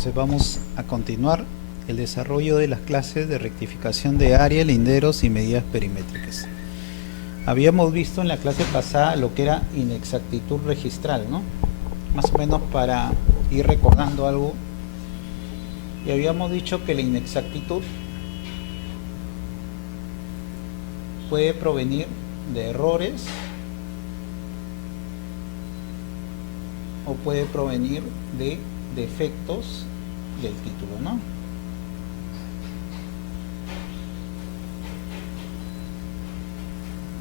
Entonces vamos a continuar el desarrollo de las clases de rectificación de área, linderos y medidas perimétricas. Habíamos visto en la clase pasada lo que era inexactitud registral, ¿no? Más o menos para ir recordando algo. Y habíamos dicho que la inexactitud puede provenir de errores o puede provenir de defectos del título, ¿no?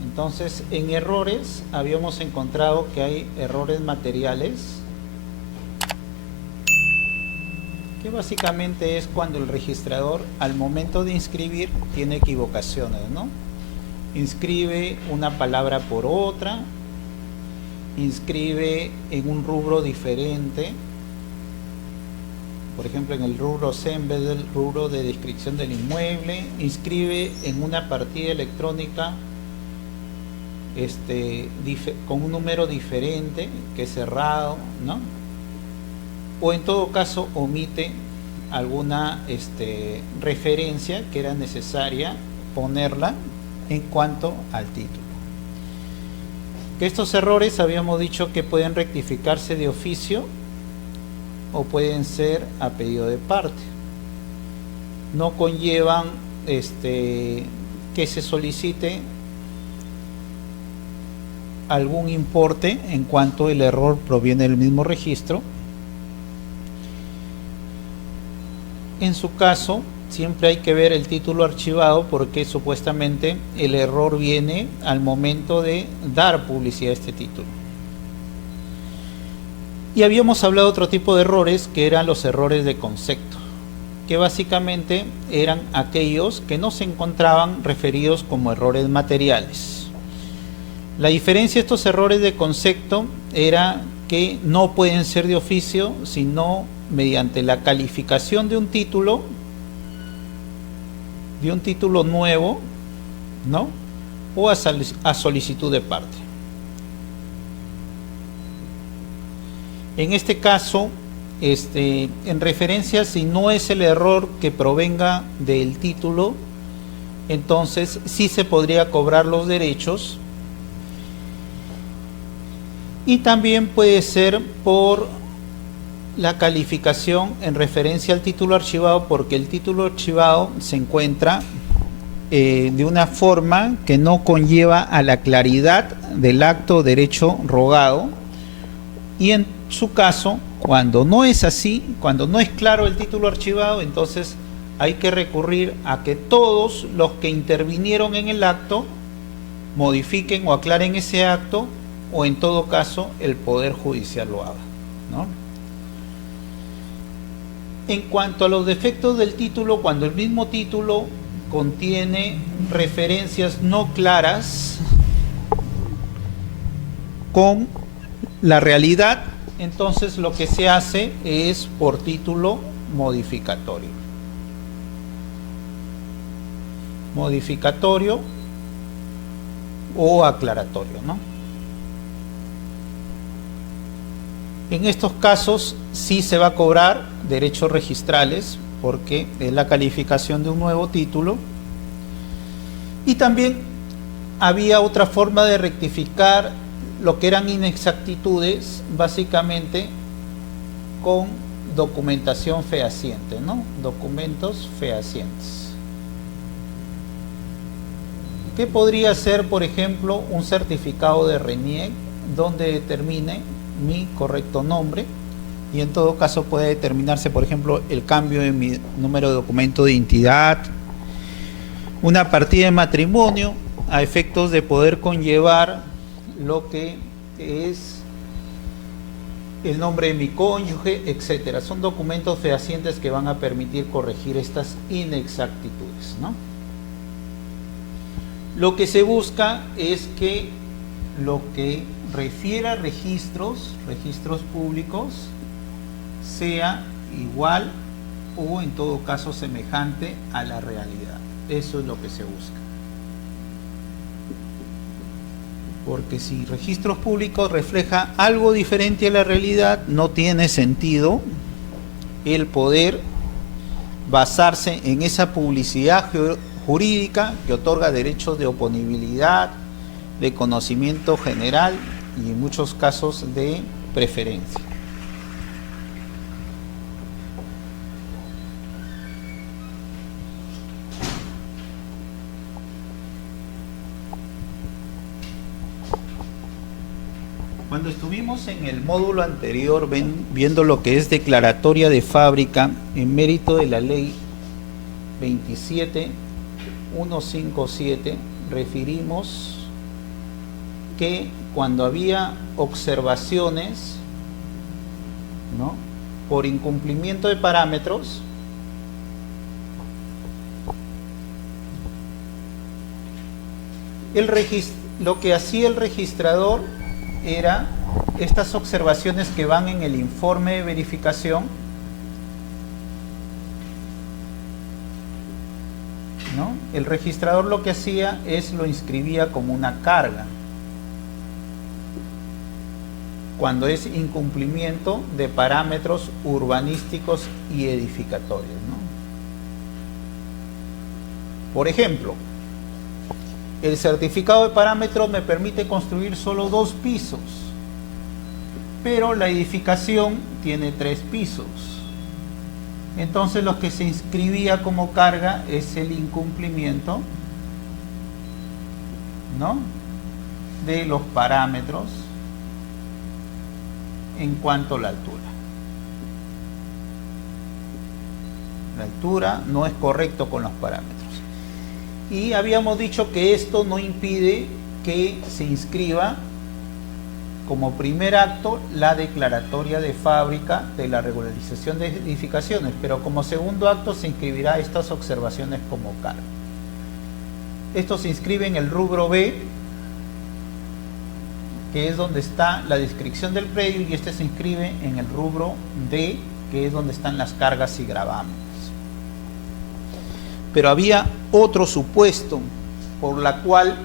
Entonces, en errores habíamos encontrado que hay errores materiales, que básicamente es cuando el registrador al momento de inscribir tiene equivocaciones, ¿no? Inscribe una palabra por otra, inscribe en un rubro diferente, por ejemplo en el rubro C en vez del rubro de descripción del inmueble, inscribe en una partida electrónica con un número diferente que es cerrado, ¿no? O en todo caso omite alguna referencia que era necesaria ponerla en cuanto al título. Que estos errores habíamos dicho que pueden rectificarse de oficio o pueden ser a pedido de parte. No conllevan que se solicite algún importe en cuanto el error proviene del mismo registro. En su caso, siempre hay que ver el título archivado porque supuestamente el error viene al momento de dar publicidad a este título. Y habíamos hablado de otro tipo de errores que eran los errores de concepto, que básicamente eran aquellos que no se encontraban referidos como errores materiales. La diferencia de estos errores de concepto era que no pueden ser de oficio, sino mediante la calificación de un título nuevo, ¿no? O a solicitud de parte. En este caso, en referencia, si no es el error que provenga del título, entonces sí se podría cobrar los derechos. Y también puede ser por la calificación en referencia al título archivado, porque el título archivado se encuentra de una forma que no conlleva a la claridad del acto o derecho rogado, y en su caso, cuando no es así, cuando no es claro el título archivado, entonces hay que recurrir a que todos los que intervinieron en el acto modifiquen o aclaren ese acto, o en todo caso el Poder Judicial lo haga, ¿no? En cuanto a los defectos del título, cuando el mismo título contiene referencias no claras con la realidad, entonces lo que se hace es por título modificatorio. Modificatorio o aclaratorio, ¿no? En estos casos sí se va a cobrar derechos registrales porque es la calificación de un nuevo título. Y también había otra forma de rectificar lo que eran inexactitudes, básicamente con documentación fehaciente, ¿no? Documentos fehacientes. ¿Qué podría ser, por ejemplo, un certificado de RENIEC donde determine mi correcto nombre? Y en todo caso puede determinarse, por ejemplo, el cambio de mi número de documento de identidad, una partida de matrimonio a efectos de poder conllevar lo que es el nombre de mi cónyuge, etcétera. Son documentos fehacientes que van a permitir corregir estas inexactitudes, ¿no? Lo que se busca es que lo que refiera a registros públicos sea igual o en todo caso semejante a la realidad. Eso es lo que se busca. Porque si registros públicos refleja algo diferente a la realidad, no tiene sentido el poder basarse en esa publicidad jurídica que otorga derechos de oponibilidad, de conocimiento general y en muchos casos de preferencia. Cuando estuvimos en el módulo anterior viendo lo que es declaratoria de fábrica en mérito de la ley 27157, referimos que cuando había observaciones, ¿no?, por incumplimiento de parámetros, lo que hacía el registrador era estas observaciones que van en el informe de verificación, ¿no? El registrador lo que hacía es lo inscribía como una carga cuando es incumplimiento de parámetros urbanísticos y edificatorios, ¿no? Por ejemplo, el certificado de parámetros me permite construir solo 2 pisos, pero la edificación tiene 3 pisos. Entonces lo que se inscribía como carga es el incumplimiento, ¿no?, de los parámetros en cuanto a la altura. La altura no es correcto con los parámetros. Y habíamos dicho que esto no impide que se inscriba como primer acto la declaratoria de fábrica de la regularización de edificaciones, pero como segundo acto se inscribirá estas observaciones como carga. Esto se inscribe en el rubro B, que es donde está la descripción del predio, y este se inscribe en el rubro D, que es donde están las cargas y gravámenes. Pero había otro supuesto por la cual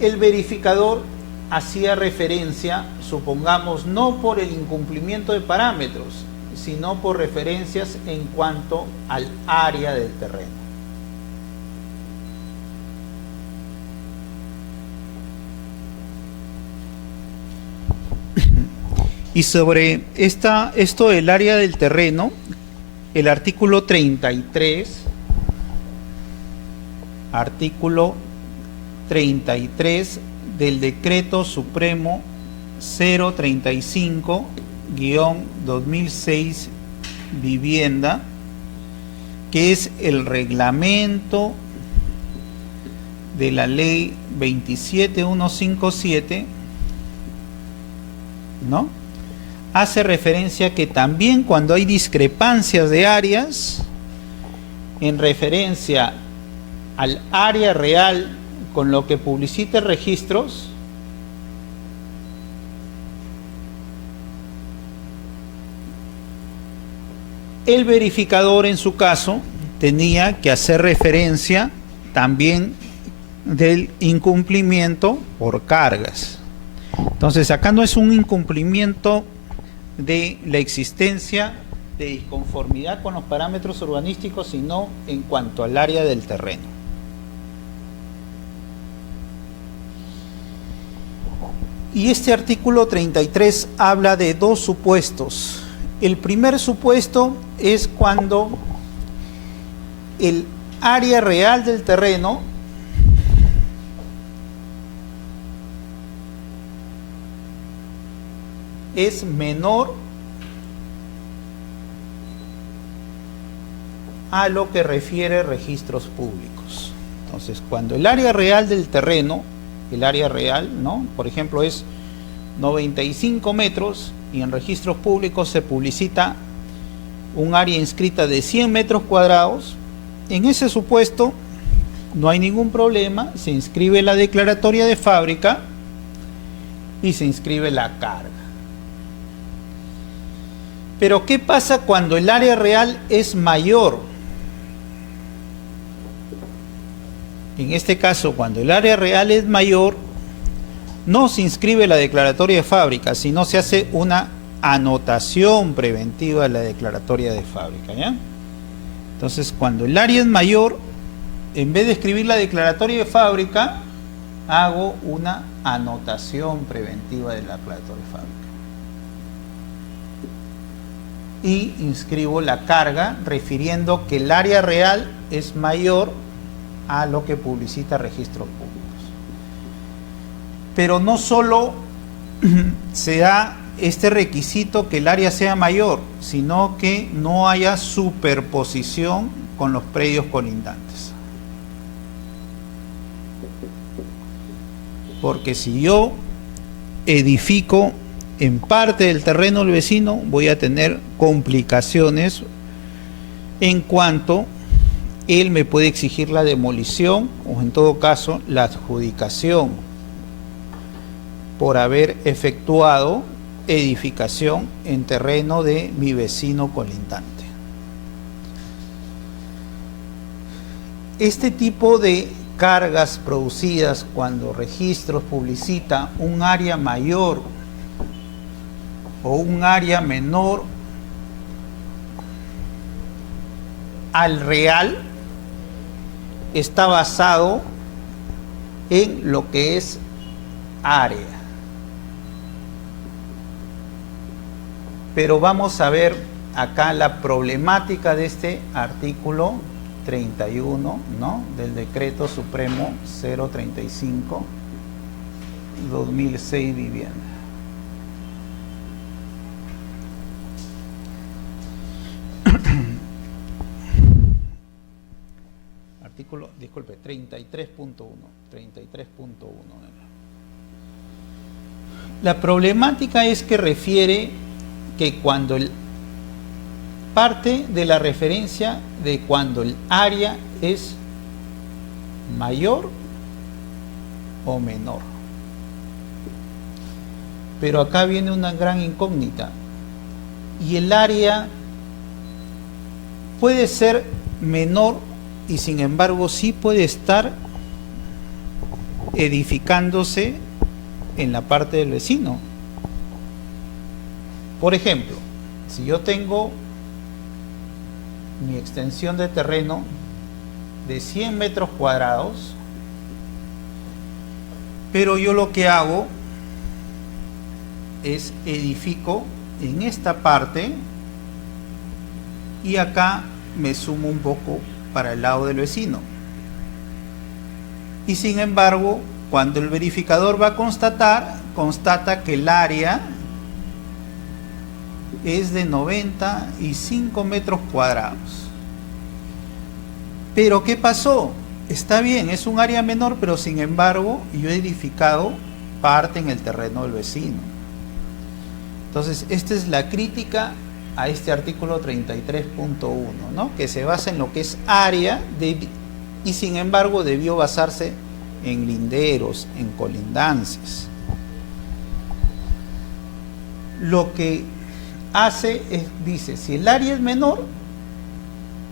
el verificador hacía referencia, supongamos, no por el incumplimiento de parámetros, sino por referencias en cuanto al área del terreno. Y sobre esto del área del terreno, el artículo 33 del Decreto Supremo 035-2006 Vivienda, que es el reglamento de la ley 27157, ¿no?, hace referencia que también cuando hay discrepancias de áreas en referencia al área real con lo que publicita registros, el verificador en su caso tenía que hacer referencia también del incumplimiento por cargas. Entonces acá no es un incumplimiento de la existencia de disconformidad con los parámetros urbanísticos, sino en cuanto al área del terreno. Y este artículo 33 habla de 2 supuestos. El primer supuesto es cuando el área real del terreno es menor a lo que refiere registros públicos. Entonces, cuando el área real del terreno, el área real, ¿no?, por ejemplo, es 95 metros y en registros públicos se publicita un área inscrita de 100 metros cuadrados, en ese supuesto no hay ningún problema, se inscribe la declaratoria de fábrica y se inscribe la carga. Pero ¿qué pasa cuando el área real es mayor? En este caso, cuando el área real es mayor, no se inscribe la declaratoria de fábrica, sino se hace una anotación preventiva de la declaratoria de fábrica, ¿ya? Entonces, cuando el área es mayor, en vez de escribir la declaratoria de fábrica, hago una anotación preventiva de la declaratoria de fábrica. Y inscribo la carga refiriendo que el área real es mayor a lo que publicita registros públicos. Pero no solo se da este requisito que el área sea mayor, sino que no haya superposición con los predios colindantes. Porque si yo edifico en parte del terreno del vecino, voy a tener complicaciones en cuanto él me puede exigir la demolición o en todo caso la adjudicación por haber efectuado edificación en terreno de mi vecino colindante. Este tipo de cargas producidas cuando registros publicita un área mayor o un área menor al real está basado en lo que es área. Pero vamos a ver acá la problemática de este artículo 31, ¿no?, del Decreto Supremo 035/2006 vivienda. Artículo, disculpe, 33.1. La problemática es que refiere que cuando parte de la referencia de cuando el área es mayor o menor. Pero acá viene una gran incógnita. Y el área puede ser menor y sin embargo sí puede estar edificándose en la parte del vecino. Por ejemplo, si yo tengo mi extensión de terreno de 100 metros cuadrados, pero yo lo que hago es edifico en esta parte y acá me sumo un poco para el lado del vecino. Y sin embargo, cuando el verificador va a constata que el área es de 95 metros cuadrados. Pero ¿qué pasó? Está bien, es un área menor, pero sin embargo yo he edificado parte en el terreno del vecino. Entonces, esta es la crítica a este artículo 33.1, ¿no?, que se basa en lo que es área y sin embargo debió basarse en linderos, en colindancias. Lo que hace es, dice, si el área es menor,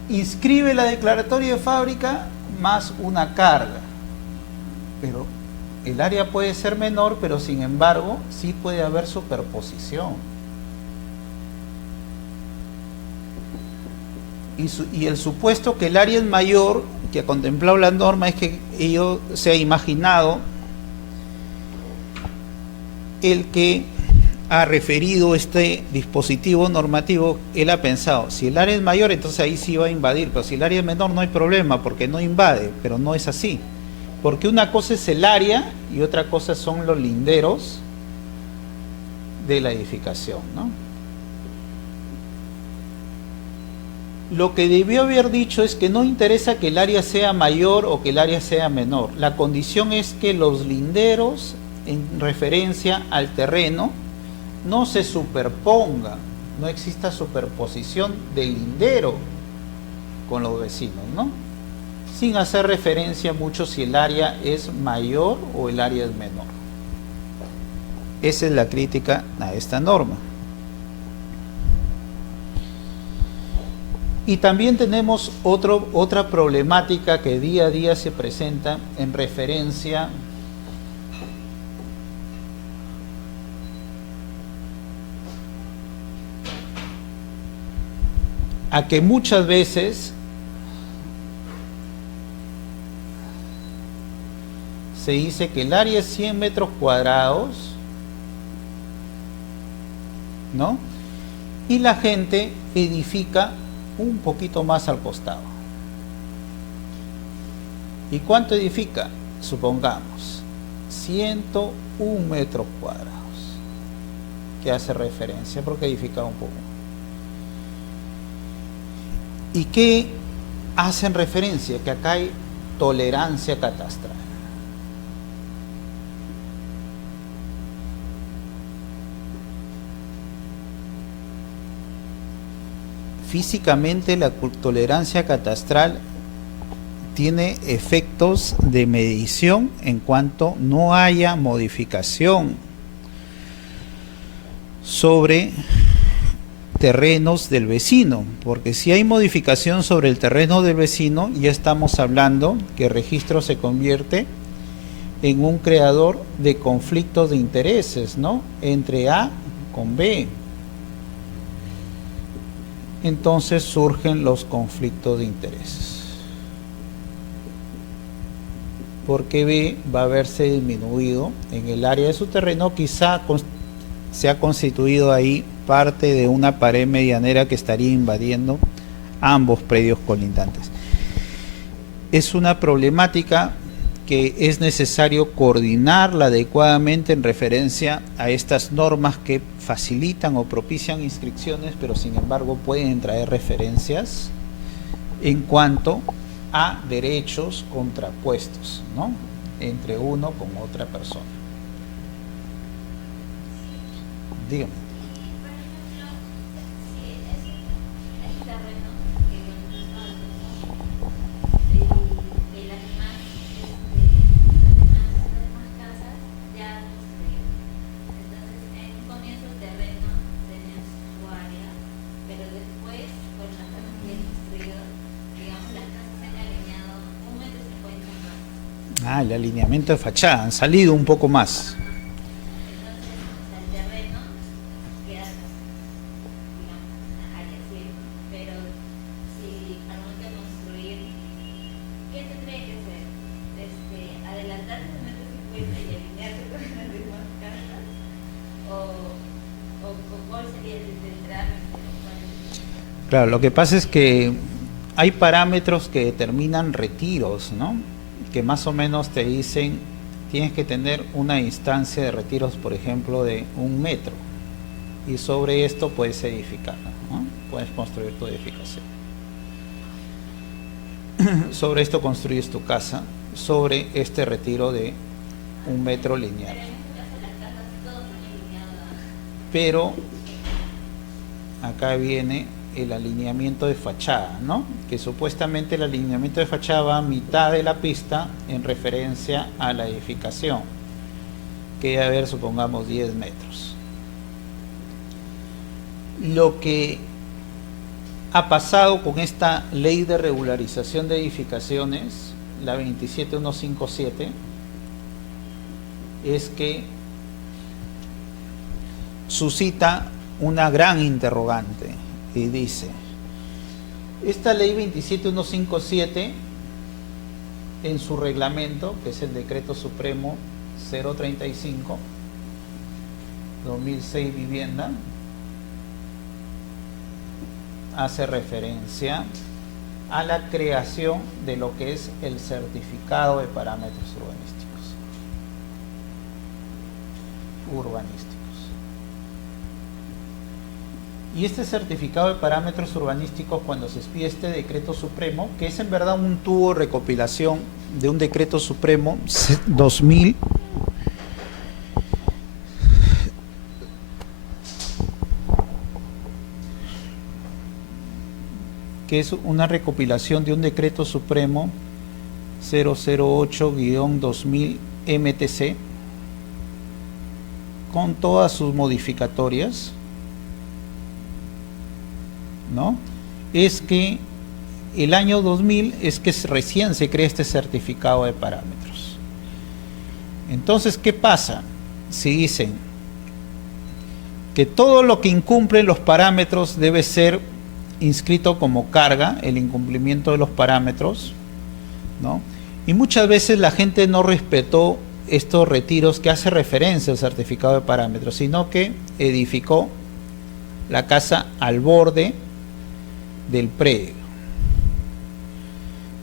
inscribe la declaratoria de fábrica más una carga. Pero el área puede ser menor, pero sin embargo sí puede haber superposición. Y el supuesto que el área es mayor, que ha contemplado la norma, es que ello se ha imaginado el que ha referido este dispositivo normativo. Él ha pensado, si el área es mayor, entonces ahí sí va a invadir, pero si el área es menor no hay problema, porque no invade. Pero no es así, porque una cosa es el área y otra cosa son los linderos de la edificación, ¿no? Lo que debió haber dicho es que no interesa que el área sea mayor o que el área sea menor. La condición es que los linderos en referencia al terreno no se superpongan, no exista superposición del lindero con los vecinos, ¿no?, sin hacer referencia mucho si el área es mayor o el área es menor. Esa es la crítica a esta norma. Y también tenemos otra problemática que día a día se presenta en referencia a que muchas veces se dice que el área es 100 metros cuadrados, ¿no? Y la gente edifica un poquito más al costado. ¿Y cuánto edifica? Supongamos 101 metros cuadrados, que hace referencia porque edifica un poco. ¿Y qué hacen referencia? Que acá hay tolerancia catastral. Físicamente la tolerancia catastral tiene efectos de medición en cuanto no haya modificación sobre terrenos del vecino, porque si hay modificación sobre el terreno del vecino, ya estamos hablando que el registro se convierte en un creador de conflictos de intereses, ¿no? Entre A con B. Entonces surgen los conflictos de intereses, porque B va a verse disminuido en el área de su terreno, quizá se ha constituido ahí parte de una pared medianera que estaría invadiendo ambos predios colindantes. Es una problemática que es necesario coordinarla adecuadamente en referencia a estas normas que facilitan o propician inscripciones, pero sin embargo pueden traer referencias en cuanto a derechos contrapuestos, ¿no? Entre uno con otra persona. Dígame. Ah, el alineamiento de fachada, han salido un poco más. Claro, lo que pasa es que hay parámetros que determinan retiros, ¿no? Que más o menos te dicen, tienes que tener una distancia de retiros, por ejemplo, de 1 metro. Y sobre esto puedes edificar, ¿no? Puedes construir tu edificación. Sobre esto construyes tu casa, sobre este retiro de 1 metro lineal. Pero acá viene el alineamiento de fachada, ¿no? Que supuestamente el alineamiento de fachada va a mitad de la pista en referencia a la edificación, que debe haber, supongamos, 10 metros. Lo que ha pasado con esta ley de regularización de edificaciones, la 27157, es que suscita una gran interrogante. Y dice, esta ley 27157 en su reglamento, que es el Decreto Supremo 035 2006 Vivienda, hace referencia a la creación de lo que es el certificado de parámetros urbanísticos. Y este certificado de parámetros urbanísticos, cuando se expide este decreto supremo, que es en verdad un tubo de recopilación de un decreto supremo 2000, que es una recopilación de un decreto supremo 008-2000 MTC, con todas sus modificatorias, ¿no? Es que el año 2000 es que recién se crea este certificado de parámetros. Entonces, ¿qué pasa? Si dicen que todo lo que incumple los parámetros debe ser inscrito como carga el incumplimiento de los parámetros, ¿no? Y muchas veces la gente no respetó estos retiros que hace referencia al certificado de parámetros, sino que edificó la casa al borde del predio.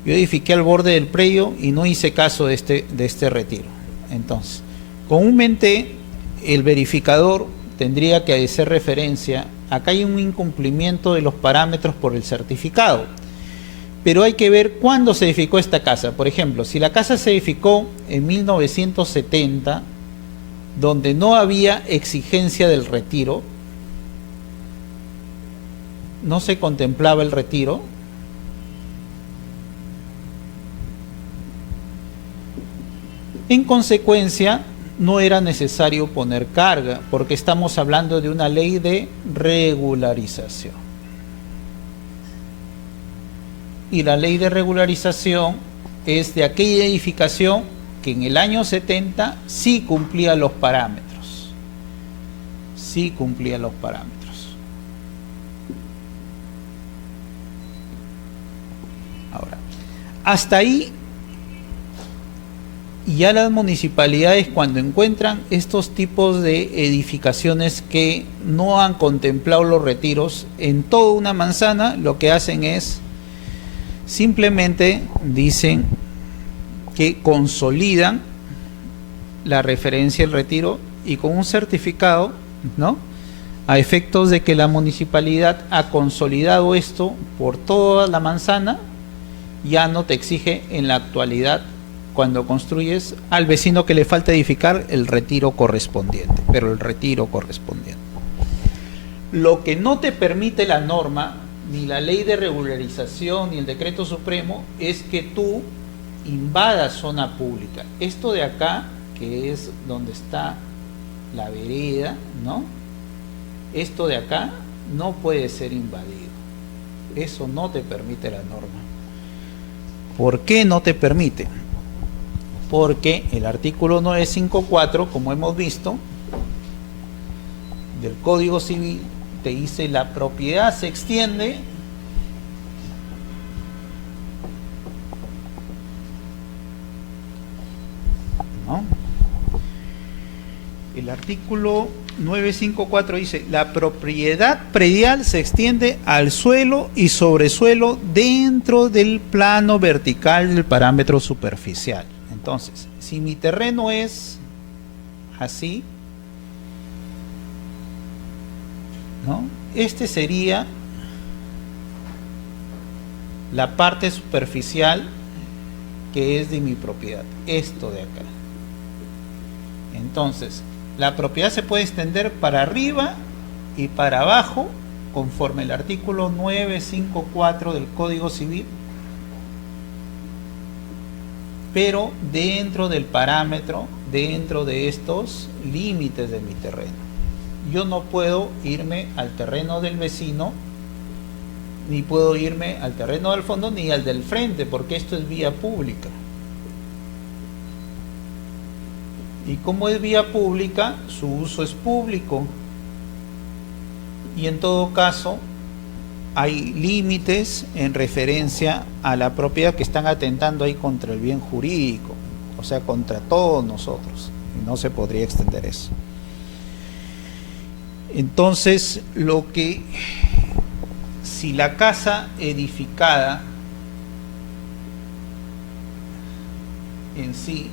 Yo edifiqué al borde del predio y no hice caso de este retiro. Entonces, comúnmente el verificador tendría que hacer referencia, acá hay un incumplimiento de los parámetros por el certificado, pero hay que ver cuándo se edificó esta casa. Por ejemplo, si la casa se edificó en 1970, donde no había exigencia del retiro, no se contemplaba el retiro, en consecuencia no era necesario poner carga, porque estamos hablando de una ley de regularización. Y la ley de regularización es de aquella edificación que en el año 70 sí cumplía los parámetros. Sí cumplía los parámetros. Ahora, hasta ahí ya las municipalidades, cuando encuentran estos tipos de edificaciones que no han contemplado los retiros en toda una manzana, lo que hacen es simplemente dicen que consolidan la referencia al retiro y con un certificado, ¿no?, a efectos de que la municipalidad ha consolidado esto por toda la manzana, ya no te exige en la actualidad, cuando construyes, al vecino que le falta edificar el retiro correspondiente, pero el retiro correspondiente. Lo que no te permite la norma, ni la ley de regularización, ni el decreto supremo, es que tú invadas zona pública. Esto de acá, que es donde está la vereda, ¿no?, esto de acá no puede ser invadido. Eso no te permite la norma. ¿Por qué no te permite? Porque el artículo 954, como hemos visto, del Código Civil, te dice: la propiedad se extiende ¿no? El artículo 954 dice: la propiedad predial se extiende al suelo y sobresuelo dentro del plano vertical del parámetro superficial. Entonces, si mi terreno es así, ¿no?, este sería la parte superficial que es de mi propiedad, esto de acá. Entonces, la propiedad se puede extender para arriba y para abajo, conforme el artículo 954 del Código Civil, pero dentro del parámetro, dentro de estos límites de mi terreno. Yo no puedo irme al terreno del vecino, ni puedo irme al terreno del fondo, ni al del frente, porque esto es vía pública. Y como es vía pública, su uso es público. Y en todo caso, hay límites en referencia a la propiedad que están atentando ahí contra el bien jurídico, o sea, contra todos nosotros. Y no se podría extender eso. Entonces, si la casa edificada en sí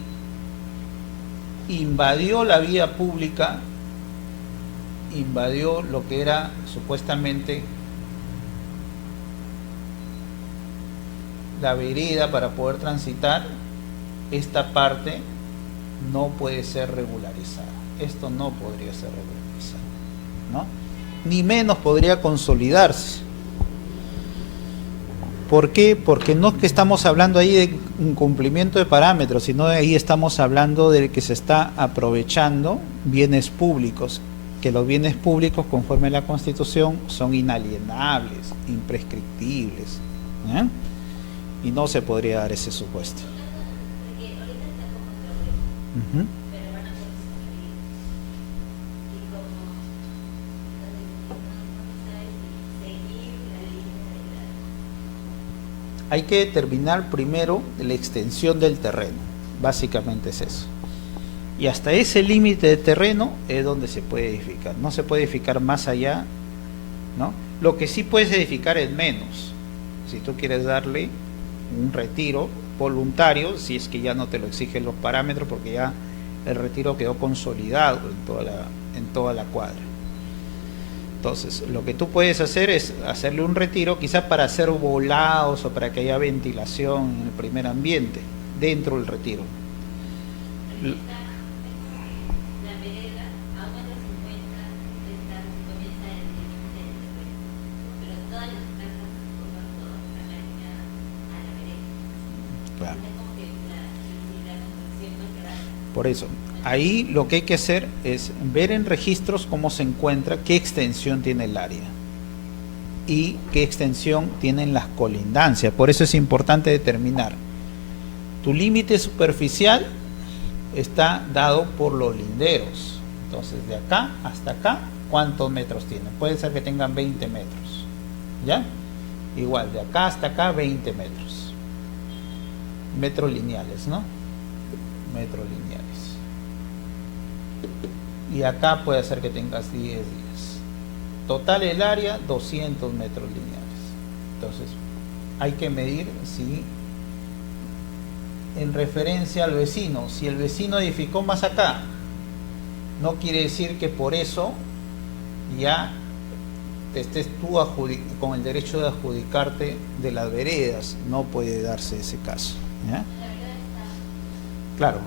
invadió la vía pública, invadió lo que era supuestamente la vereda para poder transitar, esta parte no puede ser regularizada. Esto no podría ser regularizado, ¿no? Ni menos podría consolidarse. ¿Por qué? Porque no es que estamos hablando ahí de incumplimiento de parámetros, sino de ahí estamos hablando de que se está aprovechando bienes públicos, que los bienes públicos, conforme a la Constitución, son inalienables, imprescriptibles, ¿eh? Y no se podría dar ese supuesto. Uh-huh. hay que determinar primero la extensión del terreno, básicamente es eso. Y hasta ese límite de terreno es donde se puede edificar, no se puede edificar más allá, ¿no? Lo que sí puedes edificar es menos, si tú quieres darle un retiro voluntario, si es que ya no te lo exigen los parámetros, porque ya el retiro quedó consolidado en toda la cuadra. Entonces, lo que tú puedes hacer es hacerle un retiro, quizás para hacer volados o para que haya ventilación en el primer ambiente, dentro del retiro. Claro. Por eso, ahí lo que hay que hacer es ver en registros cómo se encuentra, qué extensión tiene el área y qué extensión tienen las colindancias. Por eso es importante determinar. Tu límite superficial está dado por los linderos. Entonces, de acá hasta acá, ¿cuántos metros tienen? Puede ser que tengan 20 metros. ¿Ya? Igual, de acá hasta acá, 20 metros. Metros lineales, ¿no? Metros lineales. Y acá puede ser que tengas 10 días. Total el área, 200 metros lineales. Entonces, hay que medir si en referencia al vecino, si el vecino edificó más acá, no quiere decir que por eso ya te estés tú con el derecho de adjudicarte de las veredas. No puede darse ese caso, ¿ya? Claro,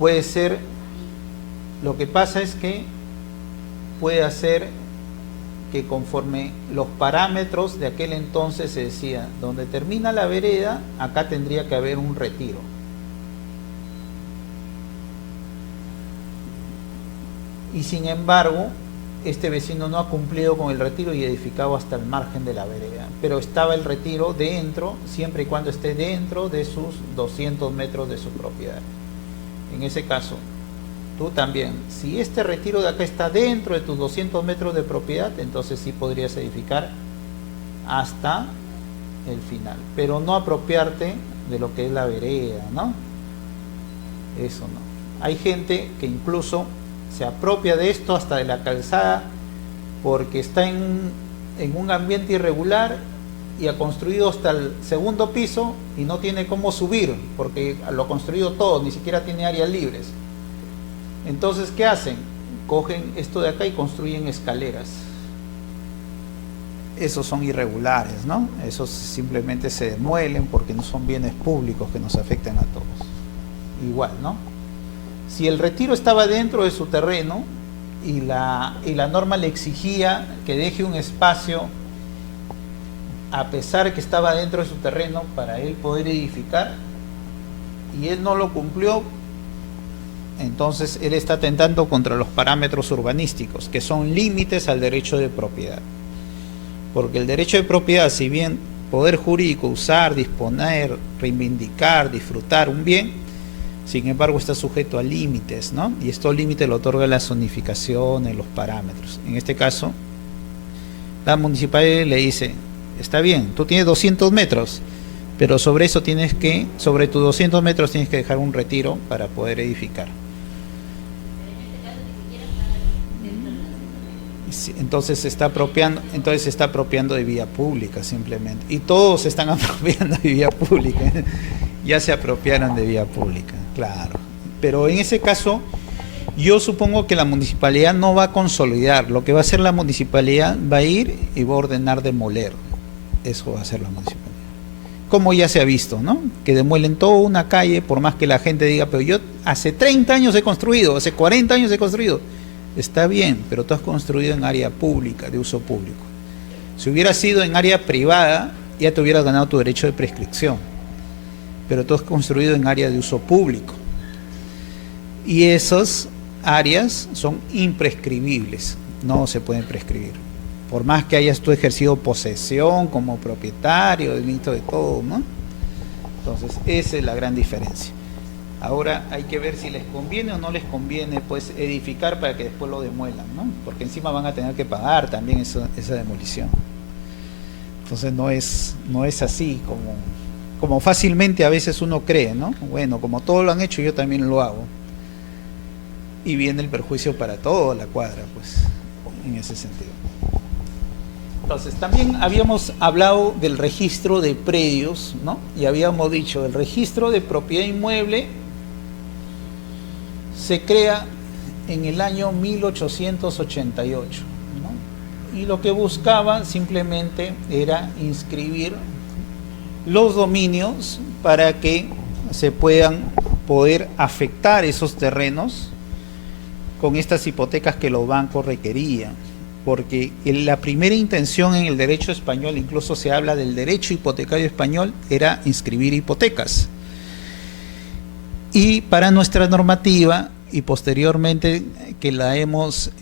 puede ser, lo que pasa es que puede hacer que conforme los parámetros de aquel entonces se decía, donde termina la vereda, acá tendría que haber un retiro. Y sin embargo, este vecino no ha cumplido con el retiro y edificado hasta el margen de la vereda, pero estaba el retiro dentro, siempre y cuando esté dentro de sus 200 metros de su propiedad. En ese caso, tú también, si este retiro de acá está dentro de tus 200 metros de propiedad, entonces sí podrías edificar hasta el final, pero no apropiarte de lo que es la vereda, ¿no? Eso no. Hay gente que incluso se apropia de esto hasta de la calzada porque está en un ambiente irregular y ha construido hasta el segundo piso y no tiene cómo subir porque lo ha construido todo, ni siquiera tiene áreas libres. Entonces, ¿qué hacen? Cogen esto de acá y construyen escaleras. Esos son irregulares, ¿no? Esos simplemente se demuelen porque no son bienes públicos que nos afectan a todos. Igual, ¿no? Si el retiro estaba dentro de su terreno y la norma le exigía que deje un espacio, a pesar que estaba dentro de su terreno, para él poder edificar, y él no lo cumplió, entonces él está atentando contra los parámetros urbanísticos, que son límites al derecho de propiedad. Porque el derecho de propiedad, si bien poder jurídico, usar, disponer, reivindicar, disfrutar un bien, sin embargo está sujeto a límites, ¿no? Y estos límites lo otorga la zonificación, los parámetros. En este caso, la municipalidad le dice, está bien, tú tienes 200 metros, pero sobre eso sobre tus 200 metros tienes que dejar un retiro para poder edificar. Entonces se está apropiando de vía pública simplemente. Y todos se están apropiando de vía pública. Ya se apropiaron de vía pública, claro. Pero en ese caso, yo supongo que la municipalidad no va a consolidar. Lo que va a hacer la municipalidad va a ir y va a ordenar demoler. Eso va a hacer la municipalidad. Como ya se ha visto, ¿no? Que demuelen toda una calle, por más que la gente diga, pero yo hace 30 años he construido, hace 40 años he construido. Está bien, pero tú has construido en área pública, de uso público. Si hubiera sido en área privada, ya te hubieras ganado tu derecho de prescripción. Pero tú has construido en área de uso público. Y esas áreas son imprescribibles, no se pueden prescribir. Por más que hayas tú ejercido posesión como propietario, delito de todo, ¿no? Entonces, esa es la gran diferencia. Ahora hay que ver si les conviene o no les conviene pues edificar para que después lo demuelan, ¿no? Porque encima van a tener que pagar también esa demolición. Entonces no es así como fácilmente a veces uno cree, ¿no? Bueno, como todos lo han hecho, yo también lo hago. Y viene el perjuicio para toda la cuadra, pues, en ese sentido. Entonces, también habíamos hablado del registro de predios, ¿no? Y habíamos dicho, el registro de propiedad inmueble se crea en el año 1888, ¿no? Y lo que buscaba simplemente era inscribir los dominios para que se puedan poder afectar esos terrenos con estas hipotecas que los bancos requerían, porque la primera intención en el derecho español, incluso se habla del derecho hipotecario español, era inscribir hipotecas. Y para nuestra normativa, y posteriormente que la hemos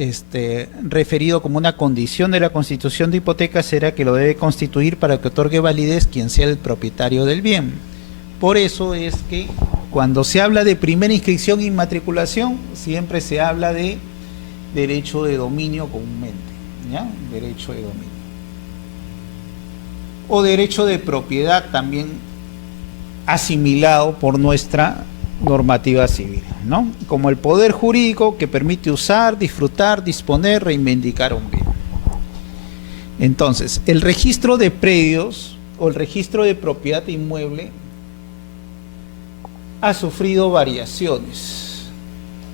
referido como una condición de la constitución de hipotecas, era que lo debe constituir para que otorgue validez quien sea el propietario del bien. Por eso es que cuando se habla de primera inscripción e inmatriculación, siempre se habla de derecho de dominio comúnmente, ¿ya? Derecho de dominio. O derecho de propiedad también asimilado por nuestra normativa civil, ¿no? Como el poder jurídico que permite usar, disfrutar, disponer, reivindicar un bien. Entonces, el registro de predios o el registro de propiedad inmueble ha sufrido variaciones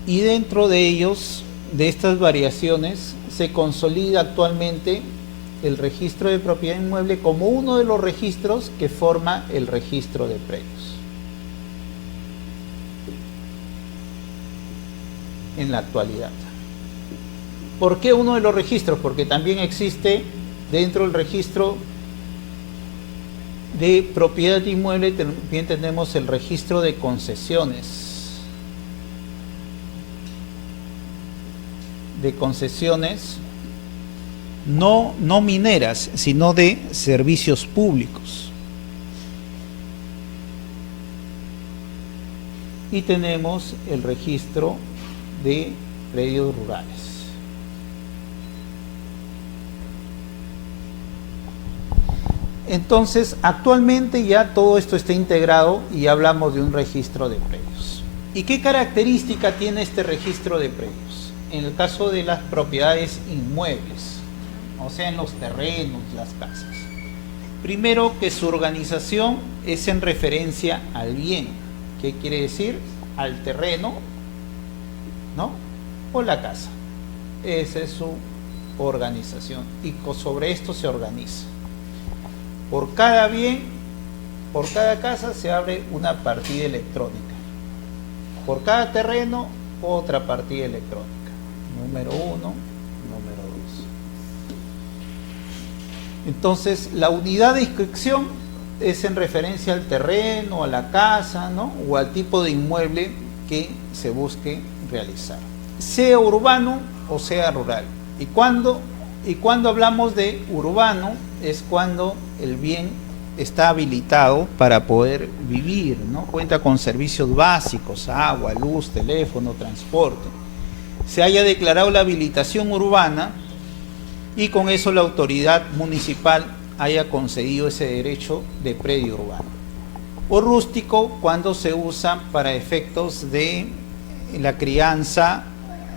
y dentro de ellos, de estas variaciones, se consolida actualmente el registro de propiedad inmueble como uno de los registros que forma el registro de predios. En la actualidad. ¿Por qué uno de los registros? Porque también existe dentro del registro de propiedad inmueble, también tenemos el registro de concesiones. De concesiones no mineras, sino de servicios públicos. Y tenemos el registro de predios rurales. Entonces, actualmente ya todo esto está integrado y hablamos de un registro de predios. ¿Y qué característica tiene este registro de predios? En el caso de las propiedades inmuebles, o sea, en los terrenos, las casas. Primero, que su organización es en referencia al bien. ¿Qué quiere decir? Al terreno, ¿no? O la casa. Esa es su organización y sobre esto se organiza. Por cada bien, por cada casa se abre una partida electrónica. Por cada terreno, otra partida electrónica. Número 1, número 2. Entonces, la unidad de inscripción es en referencia al terreno, a la casa, ¿no? O al tipo de inmueble que se busque realizar, sea urbano o sea rural. Y cuando hablamos de urbano es cuando el bien está habilitado para poder vivir, ¿no? Cuenta con servicios básicos, agua, luz, teléfono, transporte. Se haya declarado la habilitación urbana y con eso la autoridad municipal haya concedido ese derecho de predio urbano. O rústico cuando se usa para efectos de la crianza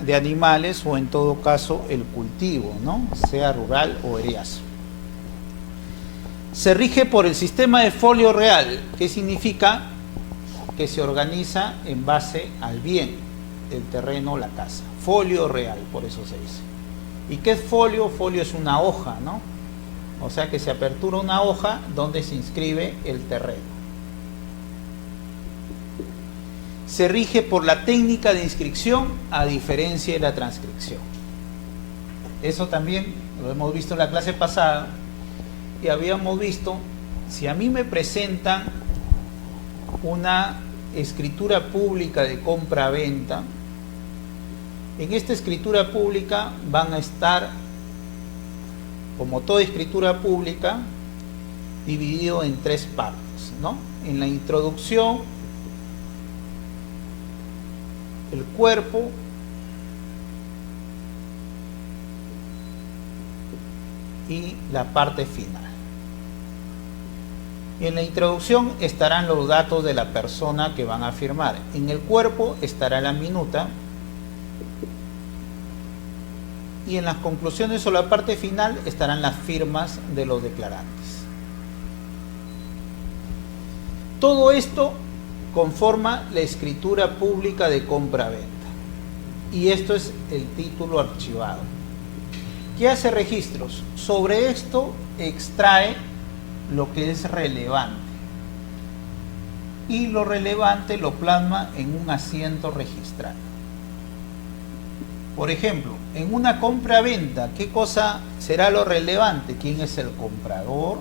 de animales o en todo caso el cultivo, ¿no? Sea rural o eriazo. Se rige por el sistema de folio real, que significa que se organiza en base al bien, el terreno, la casa. Folio real, por eso se dice. ¿Y qué es folio? Folio es una hoja, ¿no? O sea que se apertura una hoja donde se inscribe el terreno. Se rige por la técnica de inscripción a diferencia de la transcripción. Eso también lo hemos visto en la clase pasada y habíamos visto, si a mí me presentan una escritura pública de compra-venta, en esta escritura pública van a estar, como toda escritura pública, dividido en 3 partes, ¿no? En la introducción, el cuerpo y la parte final. En la introducción estarán los datos de la persona que van a firmar. En el cuerpo estará la minuta. Y en las conclusiones o la parte final estarán las firmas de los declarantes. Todo esto conforma la escritura pública de compra-venta. Y esto es el título archivado. ¿Qué hace registros? Sobre esto extrae lo que es relevante. Y lo relevante lo plasma en un asiento registral. Por ejemplo, en una compra-venta, ¿qué cosa será lo relevante? ¿Quién es el comprador?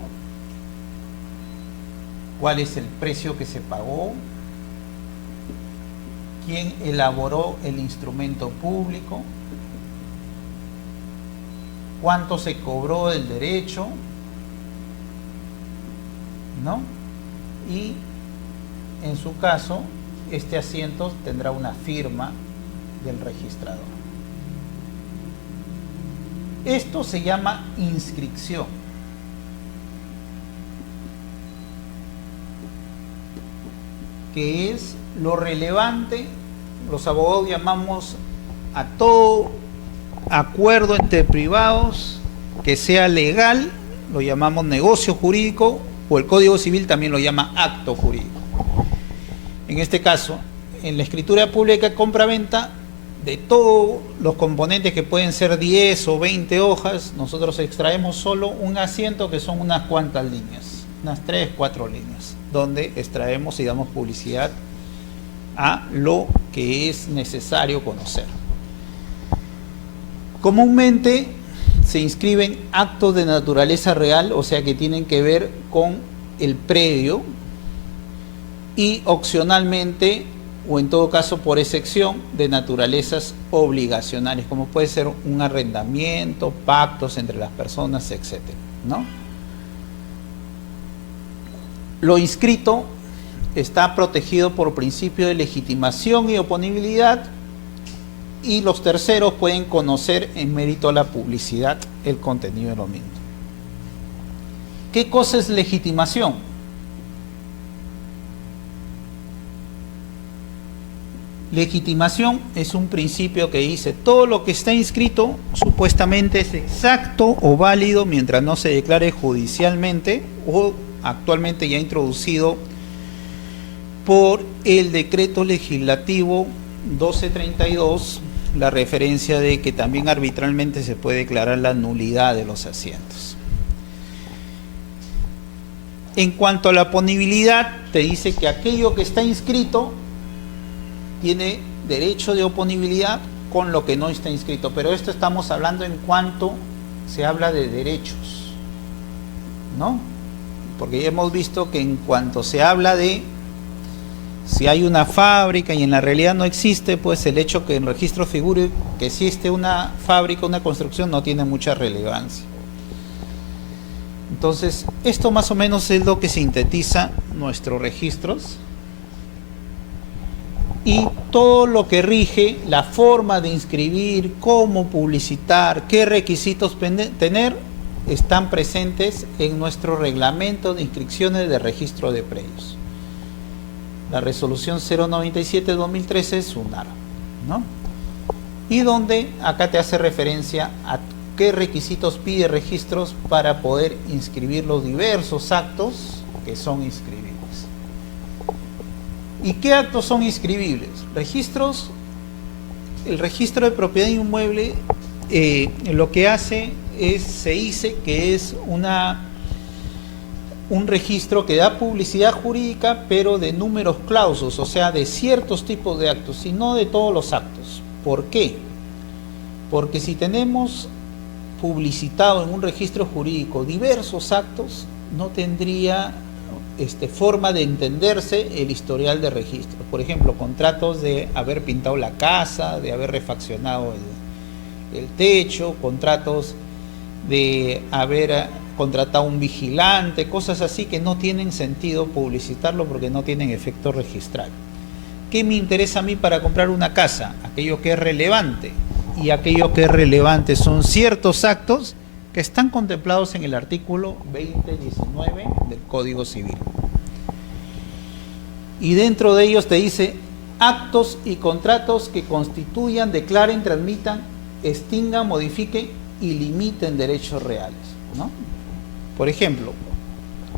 ¿Cuál es el precio que se pagó? ¿Quién elaboró el instrumento público? ¿Cuánto se cobró del derecho? ¿No? Y en su caso, este asiento tendrá una firma del registrador. Esto se llama inscripción. Que es lo relevante, los abogados llamamos a todo acuerdo entre privados que sea legal, lo llamamos negocio jurídico, o el Código Civil también lo llama acto jurídico. En este caso, en la escritura pública de compra-venta, de todos los componentes que pueden ser 10 o 20 hojas, nosotros extraemos solo un asiento que son unas cuantas líneas, unas 3, 4 líneas, donde extraemos y damos publicidad a lo que es necesario conocer. Comúnmente se inscriben actos de naturaleza real, o sea que tienen que ver con el predio, y opcionalmente, o en todo caso por excepción, de naturalezas obligacionales, como puede ser un arrendamiento, pactos entre las personas, etc., ¿no? Lo inscrito está protegido por principio de legitimación y oponibilidad, y los terceros pueden conocer en mérito a la publicidad el contenido de lo mismo. ¿Qué cosa es legitimación? Legitimación es un principio que dice todo lo que está inscrito supuestamente es exacto o válido mientras no se declare judicialmente o actualmente ya introducido por el decreto legislativo 1232, la referencia de que también arbitralmente se puede declarar la nulidad de los asientos. En cuanto a la oponibilidad, te dice que aquello que está inscrito tiene derecho de oponibilidad con lo que no está inscrito, pero esto estamos hablando en cuanto se habla de derechos, ¿no? Porque ya hemos visto que en cuanto se habla de si hay una fábrica y en la realidad no existe, pues el hecho que en el registro figure que existe una fábrica, una construcción, no tiene mucha relevancia. Entonces, esto más o menos es lo que sintetiza nuestros registros. Y todo lo que rige la forma de inscribir, cómo publicitar, qué requisitos tener, están presentes en nuestro reglamento de inscripciones de registro de predios. La resolución 097-2013 es UNAR, ¿no? Y donde acá te hace referencia a qué requisitos pide registros para poder inscribir los diversos actos que son inscribibles. ¿Y qué actos son inscribibles? Registros, el registro de propiedad inmueble lo que hace es, se dice que es un registro que da publicidad jurídica, pero de números clausos, o sea, de ciertos tipos de actos, y no de todos los actos. ¿Por qué? Porque si tenemos publicitado en un registro jurídico diversos actos, no tendría forma de entenderse el historial de registro. Por ejemplo, contratos de haber pintado la casa, de haber refaccionado el techo, contratos de haber contratado un vigilante, cosas así que no tienen sentido publicitarlo porque no tienen efecto registral. ¿Qué me interesa a mí para comprar una casa? Aquello que es relevante, y aquello que es relevante son ciertos actos que están contemplados en el artículo 2019 del Código Civil. Y dentro de ellos te dice actos y contratos que constituyan, declaren, transmitan, extingan, modifiquen y limiten derechos reales, ¿no? Por ejemplo,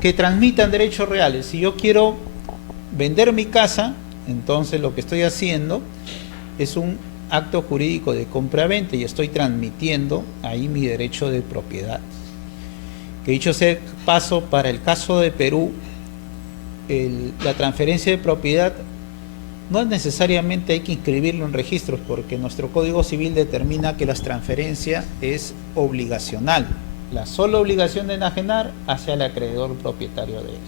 que transmitan derechos reales. Si yo quiero vender mi casa, entonces lo que estoy haciendo es un acto jurídico de compra-venta y estoy transmitiendo ahí mi derecho de propiedad. Que dicho sea paso, para el caso de Perú, la transferencia de propiedad no es necesariamente hay que inscribirlo en registros, porque nuestro Código Civil determina que la transferencia es obligacional, la sola obligación de enajenar hacia el acreedor propietario de él.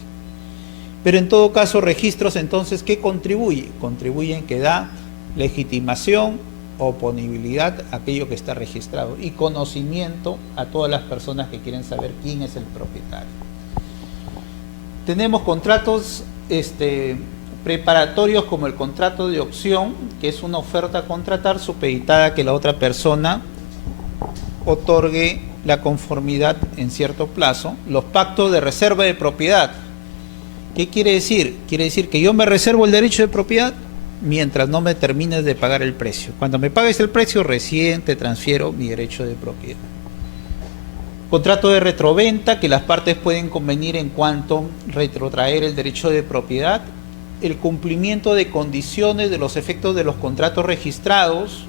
Pero en todo caso, registros, entonces, ¿qué contribuye? Contribuyen que da legitimación, oponibilidad a aquello que está registrado y conocimiento a todas las personas que quieren saber quién es el propietario. Tenemos contratos preparatorios como el contrato de opción, que es una oferta a contratar supeditada a que la otra persona otorgue la conformidad en cierto plazo. Los pactos de reserva de propiedad. ¿Qué quiere decir? Quiere decir que yo me reservo el derecho de propiedad mientras no me termines de pagar el precio. Cuando me pagues el precio, recién te transfiero mi derecho de propiedad. Contrato de retroventa, que las partes pueden convenir en cuanto retrotraer el derecho de propiedad. El cumplimiento de condiciones de los efectos de los contratos registrados,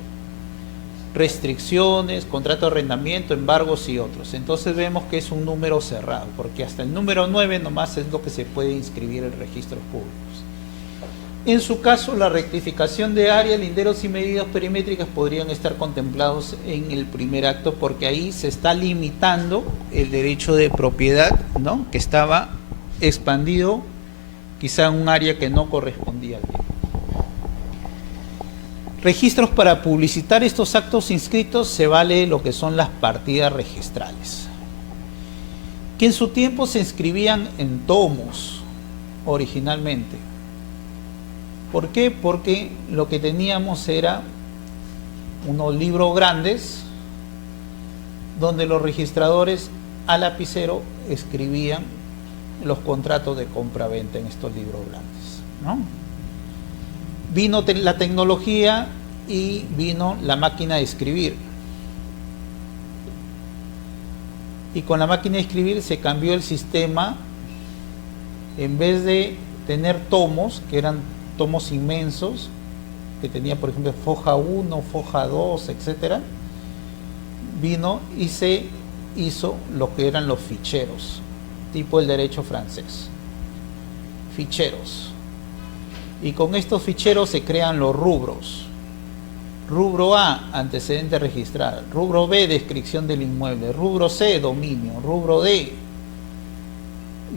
restricciones, contrato de arrendamiento, embargos y otros. Entonces vemos que es un número cerrado, porque hasta el número 9 nomás es lo que se puede inscribir en registros públicos. En su caso, la rectificación de áreas, linderos y medidas perimétricas podrían estar contemplados en el primer acto, porque ahí se está limitando el derecho de propiedad, ¿no?, que estaba expandido quizá en un área que no correspondía bien. Registros: para publicitar estos actos inscritos se vale lo que son las partidas registrales, que en su tiempo se inscribían en tomos originalmente. ¿Por qué? Porque lo que teníamos era unos libros grandes donde los registradores a lapicero escribían los contratos de compra-venta en estos libros grandes, ¿no? Vino la tecnología y vino la máquina de escribir. Y con la máquina de escribir se cambió el sistema. En vez de tener tomos, que eran tomos inmensos, que tenía, por ejemplo, foja 1, foja 2, etcétera, vino y se hizo lo que eran los ficheros, tipo el derecho francés. Ficheros. Y con estos ficheros se crean los rubros. Rubro A, antecedente registral. Rubro B, descripción del inmueble. Rubro C, dominio. Rubro D,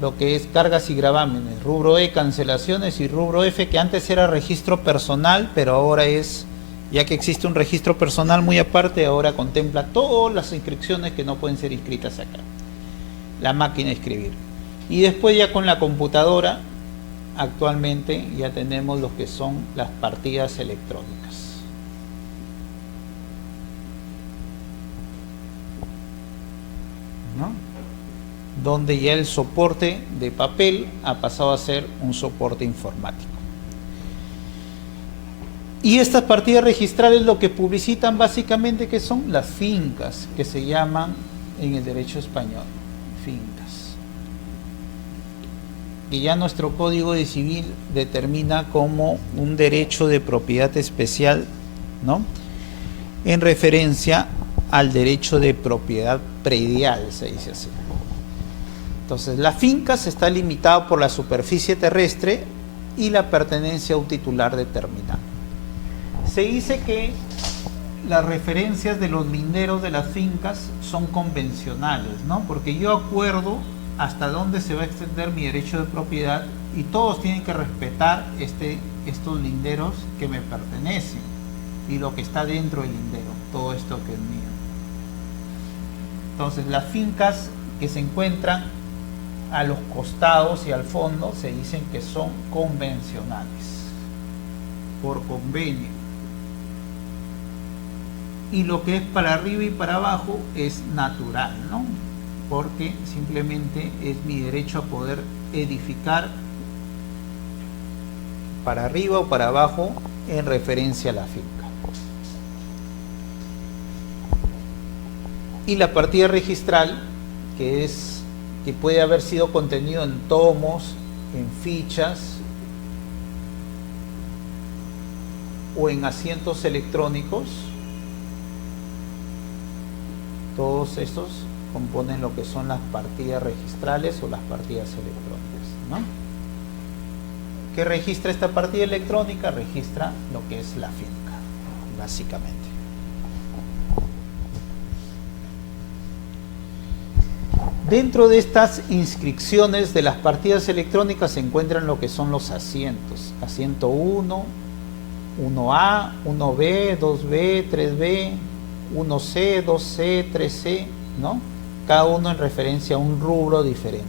lo que es cargas y gravámenes. Rubro E, cancelaciones. Y rubro F, que antes era registro personal, pero ahora es, ya que existe un registro personal muy aparte, ahora contempla todas las inscripciones que no pueden ser inscritas acá. La máquina de escribir. Y después ya con la computadora, actualmente ya tenemos lo que son las partidas electrónicas. ¿No? Donde ya el soporte de papel ha pasado a ser un soporte informático. Y estas partidas registrales lo que publicitan básicamente que son las fincas, que se llaman en el derecho español, fincas. Que ya nuestro Código de Civil determina como un derecho de propiedad especial, ¿no?, en referencia al derecho de propiedad predial, se dice así. Entonces, la finca se está limitada por la superficie terrestre y la pertenencia a un titular determinado. Se dice que las referencias de los linderos de las fincas son convencionales, ¿no?, porque yo acuerdo hasta dónde se va a extender mi derecho de propiedad y todos tienen que respetar estos linderos que me pertenecen y lo que está dentro del lindero, todo esto que es mío. Entonces, las fincas que se encuentran a los costados y al fondo se dicen que son convencionales, por convenio. y lo que es para arriba y para abajo es natural, ¿no? Porque simplemente es mi derecho a poder edificar para arriba o para abajo en referencia a la finca. Y la partida registral, que puede haber sido contenido en tomos, en fichas o en asientos electrónicos, todos estos componen lo que son las partidas registrales o las partidas electrónicas, ¿no? ¿Qué registra esta partida electrónica? Registra lo que es la finca, básicamente. Dentro de estas inscripciones de las partidas electrónicas se encuentran lo que son los asientos. Asiento 1, 1A, 1B, 2B, 3B, 1C, 2C, 3C, ¿no? Cada uno en referencia a un rubro diferente.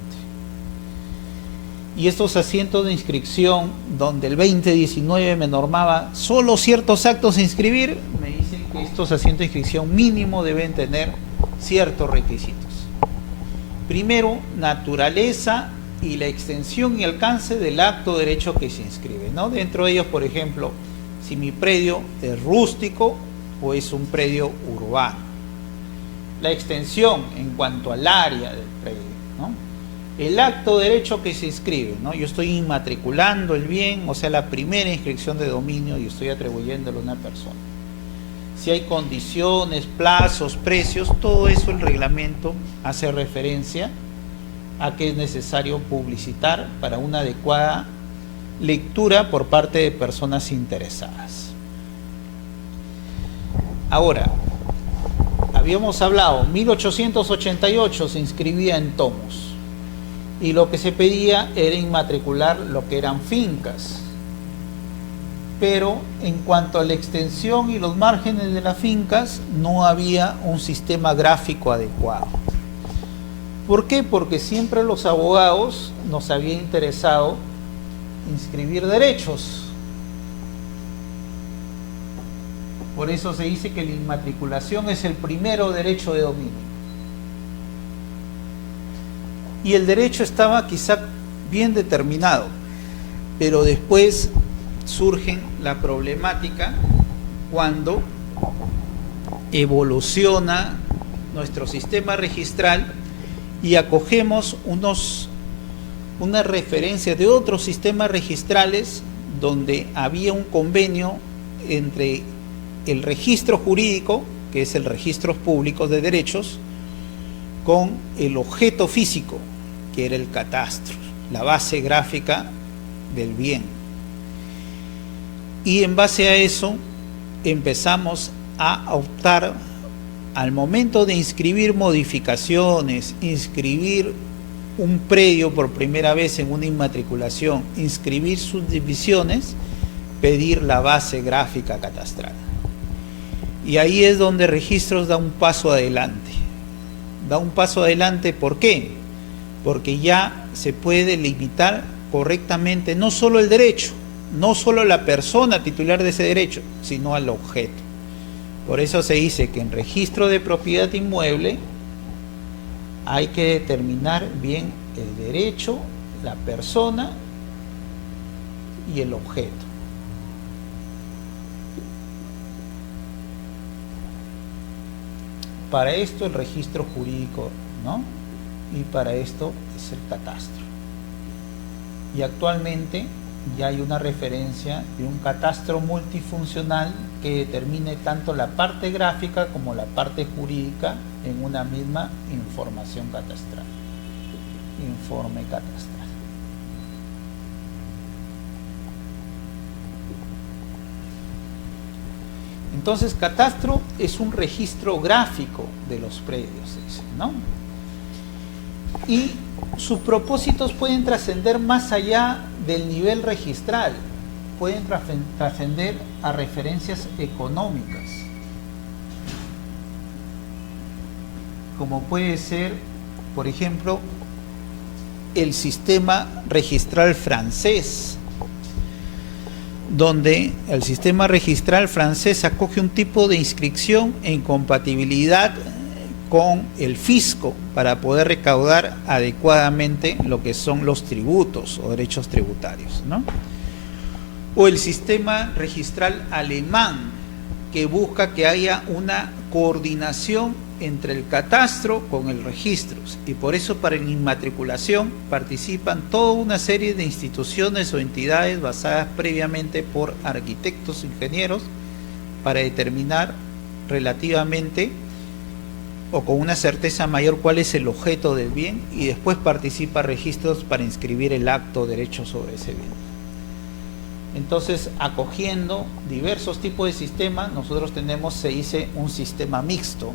Y estos asientos de inscripción, donde el 2019 me normaba solo ciertos actos a inscribir, me dicen que estos asientos de inscripción mínimo deben tener ciertos requisitos. Primero, naturaleza y la extensión y alcance del acto de derecho que se inscribe, ¿no? Dentro de ellos, por ejemplo, si mi predio es rústico o es un predio urbano. La extensión en cuanto al área del predio, ¿no? El acto de derecho que se inscribe, ¿no? Yo estoy inmatriculando el bien, o sea, la primera inscripción de dominio y estoy atribuyéndolo a una persona. Si hay condiciones, plazos, precios, todo eso el reglamento hace referencia a que es necesario publicitar para una adecuada lectura por parte de personas interesadas. Ahora, habíamos hablado, 1888 se inscribía en tomos y lo que se pedía era inmatricular lo que eran fincas. Pero en cuanto a la extensión y los márgenes de las fincas, no había un sistema gráfico adecuado. ¿Por qué? Porque siempre los abogados nos había interesado inscribir derechos. Por eso se dice que la inmatriculación es el primero derecho de dominio. Y el derecho estaba quizá bien determinado, pero después surge la problemática cuando evoluciona nuestro sistema registral y acogemos una referencia de otros sistemas registrales donde había un convenio entre el registro jurídico, que es el registro público de derechos, con el objeto físico, que era el catastro, la base gráfica del bien. Y en base a eso empezamos a optar al momento de inscribir modificaciones, inscribir un predio por primera vez en una inmatriculación, inscribir subdivisiones, pedir la base gráfica catastral. Y ahí es donde Registros da un paso adelante. Da un paso adelante, ¿por qué? Porque ya se puede limitar correctamente no solo el derecho, no solo la persona titular de ese derecho, sino al objeto. Por eso se dice que en registro de propiedad inmueble hay que determinar bien el derecho, la persona y el objeto. Para esto el registro jurídico, ¿no? Y para esto es el catastro. Y actualmente ya hay una referencia de un catastro multifuncional que determine tanto la parte gráfica como la parte jurídica en una misma información catastral. Informe catastral. Entonces, catastro es un registro gráfico de los predios, ¿no? Y sus propósitos pueden trascender más allá del nivel registral, pueden trascender a referencias económicas, como puede ser, por ejemplo, el sistema registral francés, donde el sistema registral francés acoge un tipo de inscripción en compatibilidad con el fisco para poder recaudar adecuadamente lo que son los tributos o derechos tributarios, ¿no? O el sistema registral alemán, que busca que haya una coordinación entre el catastro con el registro, y por eso para la inmatriculación participan toda una serie de instituciones o entidades basadas previamente por arquitectos, ingenieros, para determinar relativamente o con una certeza mayor cuál es el objeto del bien, y después participa registros para inscribir el acto o derecho sobre ese bien. Entonces, acogiendo diversos tipos de sistemas, nosotros tenemos, se dice, un sistema mixto,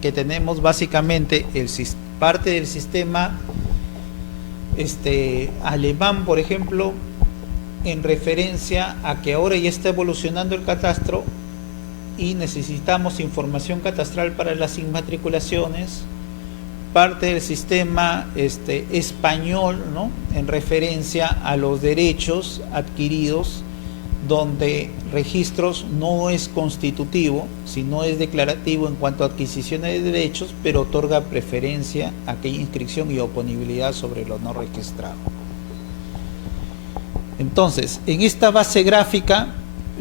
que tenemos básicamente parte del sistema alemán, por ejemplo, en referencia a que ahora ya está evolucionando el catastro y necesitamos información catastral para las inmatriculaciones, parte del sistema español, ¿no?, en referencia a los derechos adquiridos, donde registros no es constitutivo, sino es declarativo en cuanto a adquisiciones de derechos, pero otorga preferencia a aquella inscripción y oponibilidad sobre lo no registrado. Entonces, en esta base gráfica,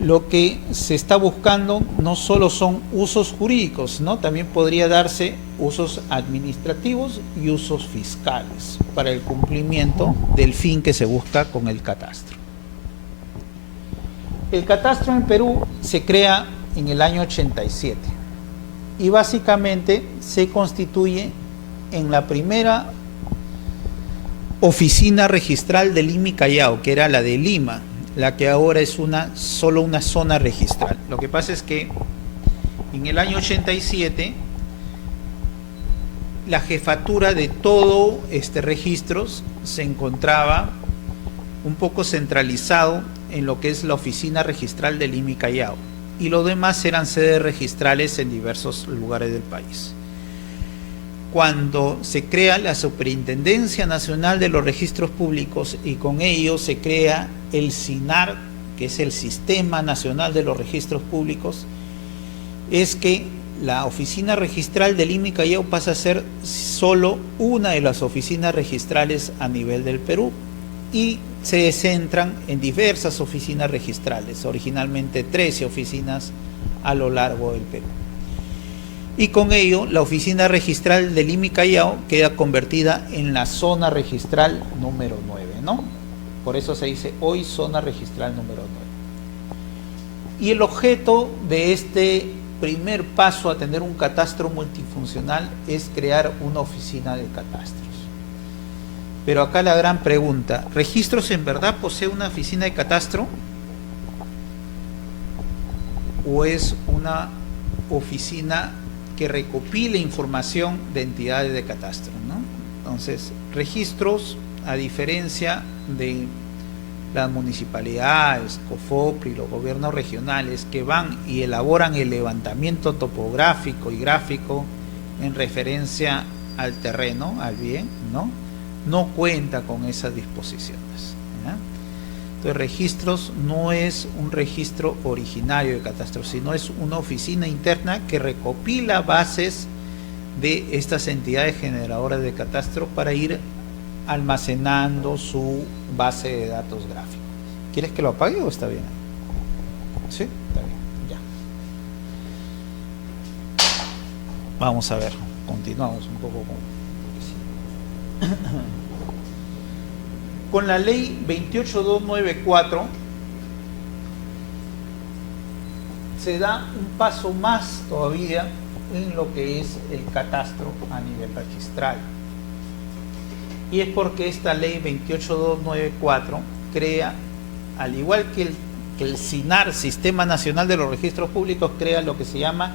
lo que se está buscando no solo son usos jurídicos, ¿no?, también podría darse usos administrativos y usos fiscales para el cumplimiento del fin que se busca con el catastro. El catastro en Perú se crea en el año 87 y básicamente se constituye en la primera oficina registral de Lima y Callao, que era la de Lima, la que ahora es solo una zona registral. Lo que pasa es que en el año 87 la jefatura de todo registros se encontraba un poco centralizado en lo que es la oficina registral de Lima y Callao, y los demás eran sedes registrales en diversos lugares del país. Cuando se crea la Superintendencia Nacional de los Registros Públicos y con ello se crea el SINAR, que es el Sistema Nacional de los Registros Públicos, es que la oficina registral de Lima y Callao pasa a ser solo una de las oficinas registrales a nivel del Perú y se centran en diversas oficinas registrales, originalmente 13 oficinas a lo largo del Perú. Y con ello la oficina registral de Lima y Callao queda convertida en la zona registral número 9, ¿no? Por eso se dice hoy zona registral número 9. Y el objeto de este primer paso a tener un catastro multifuncional es crear una oficina de catastros. Pero acá la gran pregunta, ¿Registros en verdad posee una oficina de catastro? ¿O es una oficina que recopile información de entidades de catastro, ¿no? Entonces, Registros, a diferencia de las municipalidades, COFOPRI, los gobiernos regionales que van y elaboran el levantamiento topográfico y gráfico en referencia al terreno, al bien, no cuenta con esas disposiciones, ¿ya? Entonces, Registros no es un registro originario de catastro, sino es una oficina interna que recopila bases de estas entidades generadoras de catastro para ir almacenando su base de datos gráficos. ¿Quieres que lo apague o está bien? Sí, está bien, ya. Vamos a ver, continuamos un poco con la ley 28294 se da un paso más todavía en lo que es el catastro a nivel registral. Y es porque esta ley 28294 crea, al igual que el SINAR, Sistema Nacional de los Registros Públicos, crea lo que se llama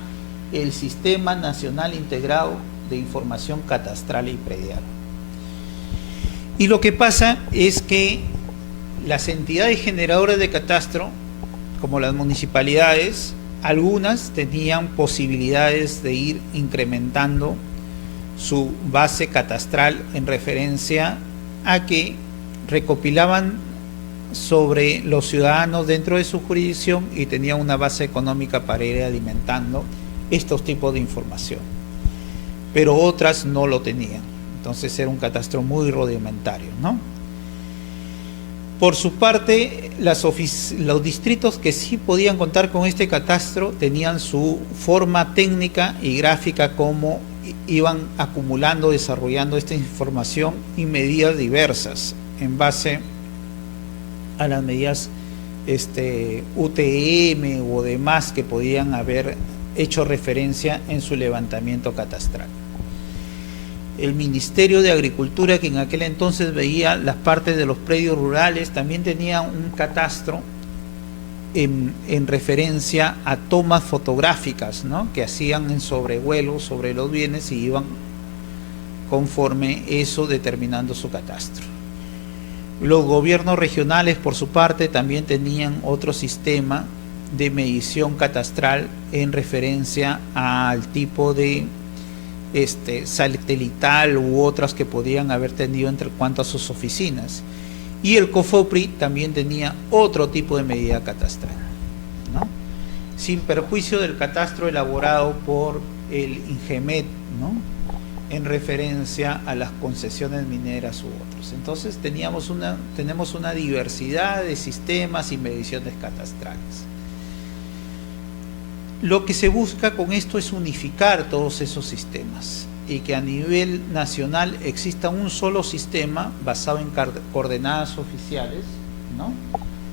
el Sistema Nacional Integrado de Información Catastral y Predial. Y lo que pasa es que las entidades generadoras de catastro, como las municipalidades, algunas tenían posibilidades de ir incrementando su base catastral en referencia a que recopilaban sobre los ciudadanos dentro de su jurisdicción y tenía una base económica para ir alimentando estos tipos de información. Pero otras no lo tenían. Entonces era un catastro muy rudimentario, ¿no? Por su parte, los distritos que sí podían contar con este catastro tenían su forma técnica y gráfica, como iban acumulando, desarrollando esta información y medidas diversas en base a las medidas UTM o demás que podían haber hecho referencia en su levantamiento catastral. El Ministerio de Agricultura, que en aquel entonces veía las partes de los predios rurales, también tenía un catastro en referencia a tomas fotográficas, ¿no?, que hacían en sobrevuelo sobre los bienes y iban conforme eso determinando su catastro. Los gobiernos regionales, por su parte, también tenían otro sistema de medición catastral en referencia al tipo de satelital u otras que podían haber tenido entre cuanto a sus oficinas. Y el COFOPRI también tenía otro tipo de medida catastral, ¿no?, sin perjuicio del catastro elaborado por el INGEMET, ¿no?, en referencia a las concesiones mineras u otros. Entonces tenemos una diversidad de sistemas y mediciones catastrales. Lo que se busca con esto es unificar todos esos sistemas y que a nivel nacional exista un solo sistema basado en coordenadas oficiales, ¿no?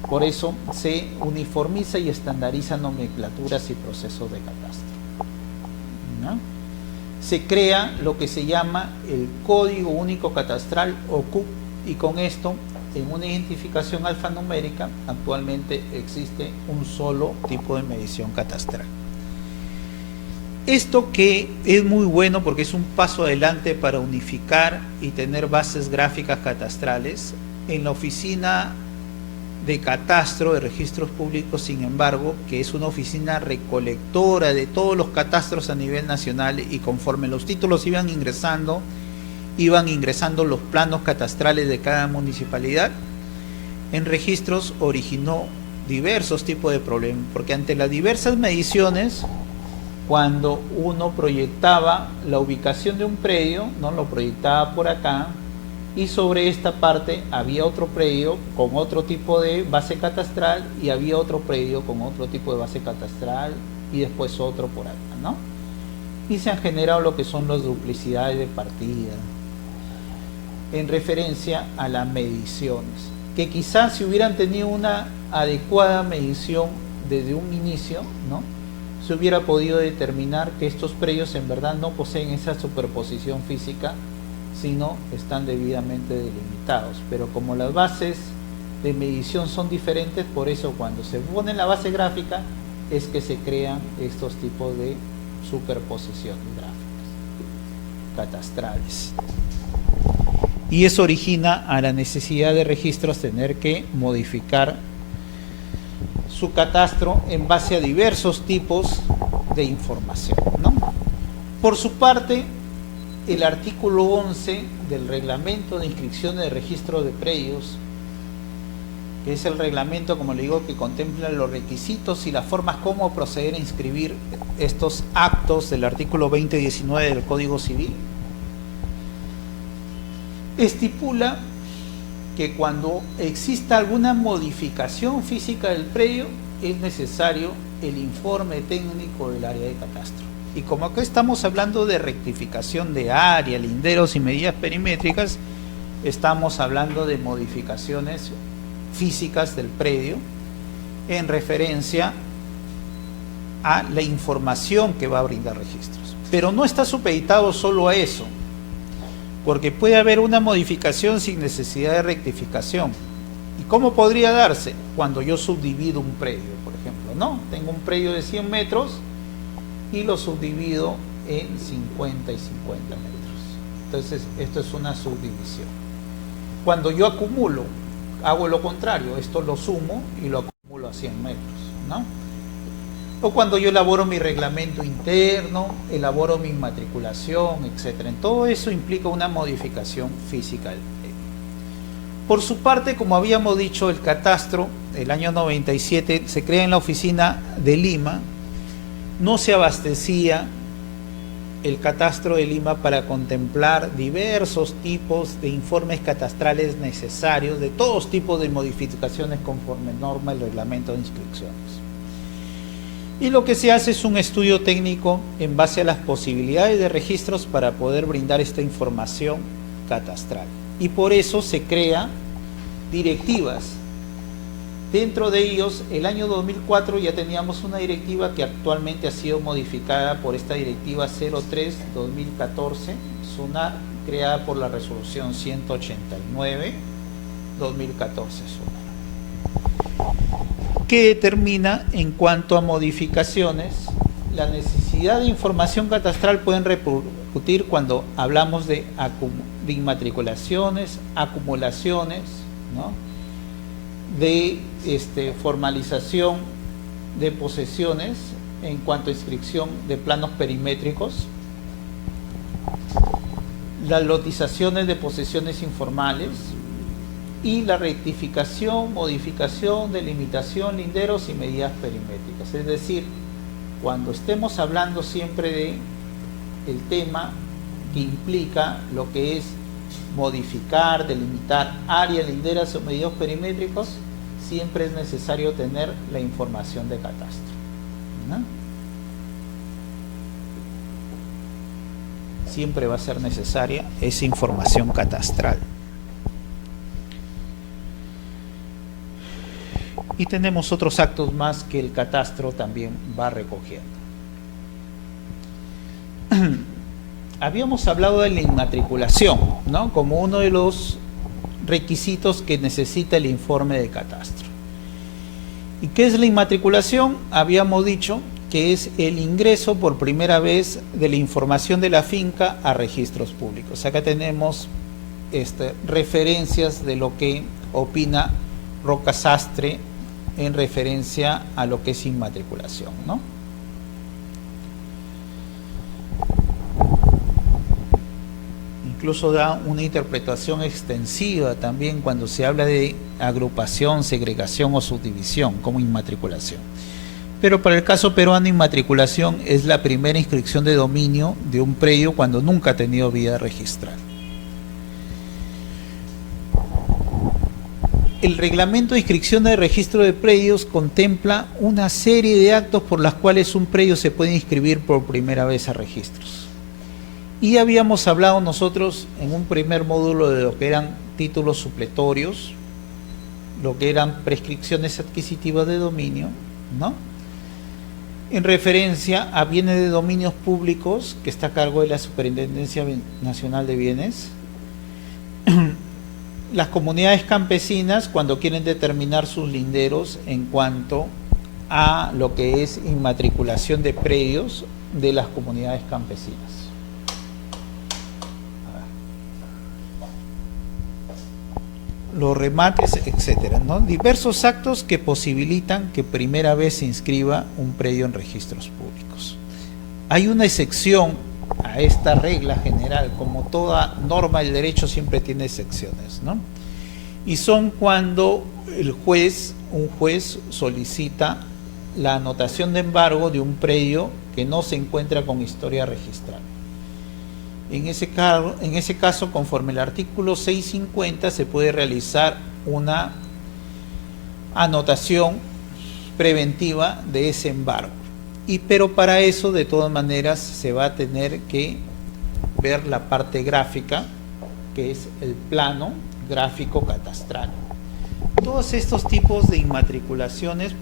Por eso se uniformiza y estandariza nomenclaturas y procesos de catastro, ¿no? Se crea lo que se llama el Código Único Catastral, o CUC, y con esto, en una identificación alfanumérica, actualmente existe un solo tipo de medición catastral. Esto que es muy bueno porque es un paso adelante para unificar y tener bases gráficas catastrales. En la oficina de catastro de registros públicos, sin embargo, que es una oficina recolectora de todos los catastros a nivel nacional, y conforme los títulos iban ingresando los planos catastrales de cada municipalidad, en registros originó diversos tipos de problemas, porque ante las diversas mediciones, cuando uno proyectaba la ubicación de un predio, no lo proyectaba por acá, y sobre esta parte había otro predio con otro tipo de base catastral, y había otro predio con otro tipo de base catastral, y después otro por acá, ¿no? Y se han generado lo que son las duplicidades de partida en referencia a las mediciones, que quizás si hubieran tenido una adecuada medición desde un inicio, ¿no?, se hubiera podido determinar que estos predios en verdad no poseen esa superposición física, sino están debidamente delimitados. Pero como las bases de medición son diferentes, por eso cuando se pone la base gráfica es que se crean estos tipos de superposiciones gráficas catastrales. Y eso origina a la necesidad de registros tener que modificar su catastro en base a diversos tipos de información, ¿no? Por su parte, el artículo 11 del Reglamento de Inscripción de Registro de Predios, que es el reglamento, como le digo, que contempla los requisitos y las formas cómo proceder a inscribir estos actos del artículo 2019 del Código Civil, estipula que cuando exista alguna modificación física del predio es necesario el informe técnico del área de catastro. Y como acá estamos hablando de rectificación de área, linderos y medidas perimétricas, estamos hablando de modificaciones físicas del predio en referencia a la información que va a brindar registros. Pero no está supeditado solo a eso, porque puede haber una modificación sin necesidad de rectificación. ¿Y cómo podría darse? Cuando yo subdivido un predio, por ejemplo, ¿no? Tengo un predio de 100 metros y lo subdivido en 50 y 50 metros. Entonces, esto es una subdivisión. Cuando yo acumulo, hago lo contrario, esto lo sumo y lo acumulo a 100 metros, ¿no? O cuando yo elaboro mi reglamento interno, elaboro mi inmatriculación, etc. En todo eso implica una modificación física del predio. Por su parte, como habíamos dicho, el catastro, el año 97, se crea en la oficina de Lima. No se abastecía el catastro de Lima para contemplar diversos tipos de informes catastrales necesarios, de todos tipos de modificaciones conforme norma el reglamento de inscripciones. Y lo que se hace es un estudio técnico en base a las posibilidades de registros para poder brindar esta información catastral. Y por eso se crea directivas. Dentro de ellos, el año 2004 ya teníamos una directiva que actualmente ha sido modificada por esta directiva 03-2014, SUNAR, creada por la resolución 189-2014 SUNAR, que determina en cuanto a modificaciones la necesidad de información catastral pueden repercutir cuando hablamos de inmatriculaciones, acumulaciones, ¿no?, de formalización de posesiones en cuanto a inscripción de planos perimétricos, las lotizaciones de posesiones informales y la rectificación, modificación, delimitación, linderos y medidas perimétricas. Es decir, cuando estemos hablando siempre de el tema que implica lo que es modificar, delimitar áreas, linderas o medios perimétricos, siempre es necesario tener la información de catastro, ¿no? Siempre va a ser necesaria esa información catastral. Y tenemos otros actos más que el catastro también va recogiendo. Habíamos hablado de la inmatriculación, ¿no?, como uno de los requisitos que necesita el informe de catastro. ¿Y qué es la inmatriculación? Habíamos dicho que es el ingreso por primera vez de la información de la finca a registros públicos. Acá tenemos referencias de lo que opina Roca Sastre en referencia a lo que es inmatriculación, ¿no? Incluso da una interpretación extensiva también cuando se habla de agrupación, segregación o subdivisión como inmatriculación. Pero para el caso peruano, inmatriculación es la primera inscripción de dominio de un predio cuando nunca ha tenido vía registral. El reglamento de inscripción de registro de predios contempla una serie de actos por las cuales un predio se puede inscribir por primera vez a registros. Y habíamos hablado nosotros en un primer módulo de lo que eran títulos supletorios, lo que eran prescripciones adquisitivas de dominio, ¿no?, en referencia a bienes de dominios públicos que está a cargo de la Superintendencia Nacional de Bienes, las comunidades campesinas cuando quieren determinar sus linderos en cuanto a lo que es inmatriculación de predios de las comunidades campesinas. Los remates, etcétera, ¿no? Diversos actos que posibilitan que primera vez se inscriba un predio en registros públicos. Hay una excepción a esta regla general, como toda norma del derecho siempre tiene excepciones, ¿no? Y son cuando un juez solicita la anotación de embargo de un predio que no se encuentra con historia registral. En ese caso, conforme el artículo 650, se puede realizar una anotación preventiva de ese embargo. Pero para eso, de todas maneras, se va a tener que ver la parte gráfica, que es el plano gráfico catastral. Todos estos tipos de inmatriculaciones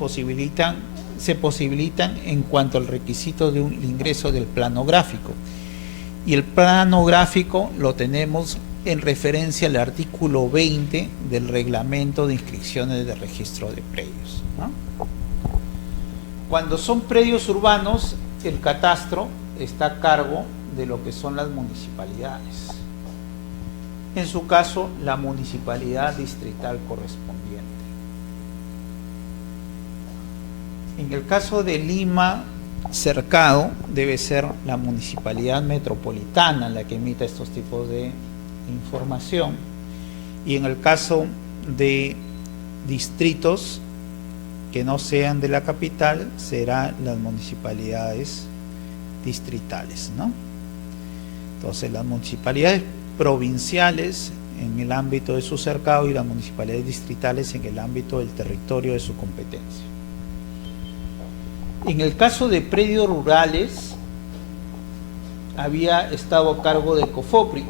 se posibilitan en cuanto al requisito de un ingreso del plano gráfico. Y el plano gráfico lo tenemos en referencia al artículo 20 del reglamento de inscripciones de registro de predios, ¿no? Cuando son predios urbanos, el catastro está a cargo de lo que son las municipalidades. En su caso, la municipalidad distrital correspondiente. En el caso de Lima Cercado, debe ser la municipalidad metropolitana la que emita estos tipos de información. Y en el caso de distritos que no sean de la capital, serán las municipalidades distritales, ¿no? Entonces, las municipalidades provinciales en el ámbito de su cercado y las municipalidades distritales en el ámbito del territorio de su competencia. En el caso de predios rurales, había estado a cargo de COFOPRI,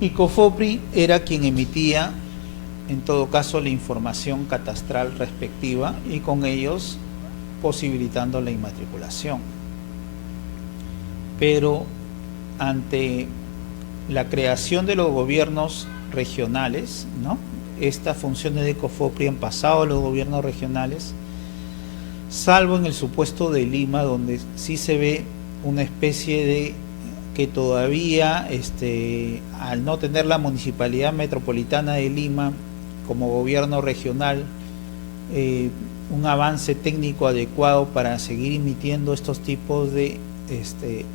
y COFOPRI era quien emitía en todo caso la información catastral respectiva y con ellos posibilitando la inmatriculación. Pero ante la creación de los gobiernos regionales, ¿no?, estas funciones de COFOPRI han pasado a los gobiernos regionales, salvo en el supuesto de Lima, donde sí se ve una especie de que todavía, al no tener la Municipalidad Metropolitana de Lima como gobierno regional, un avance técnico adecuado para seguir emitiendo estos tipos de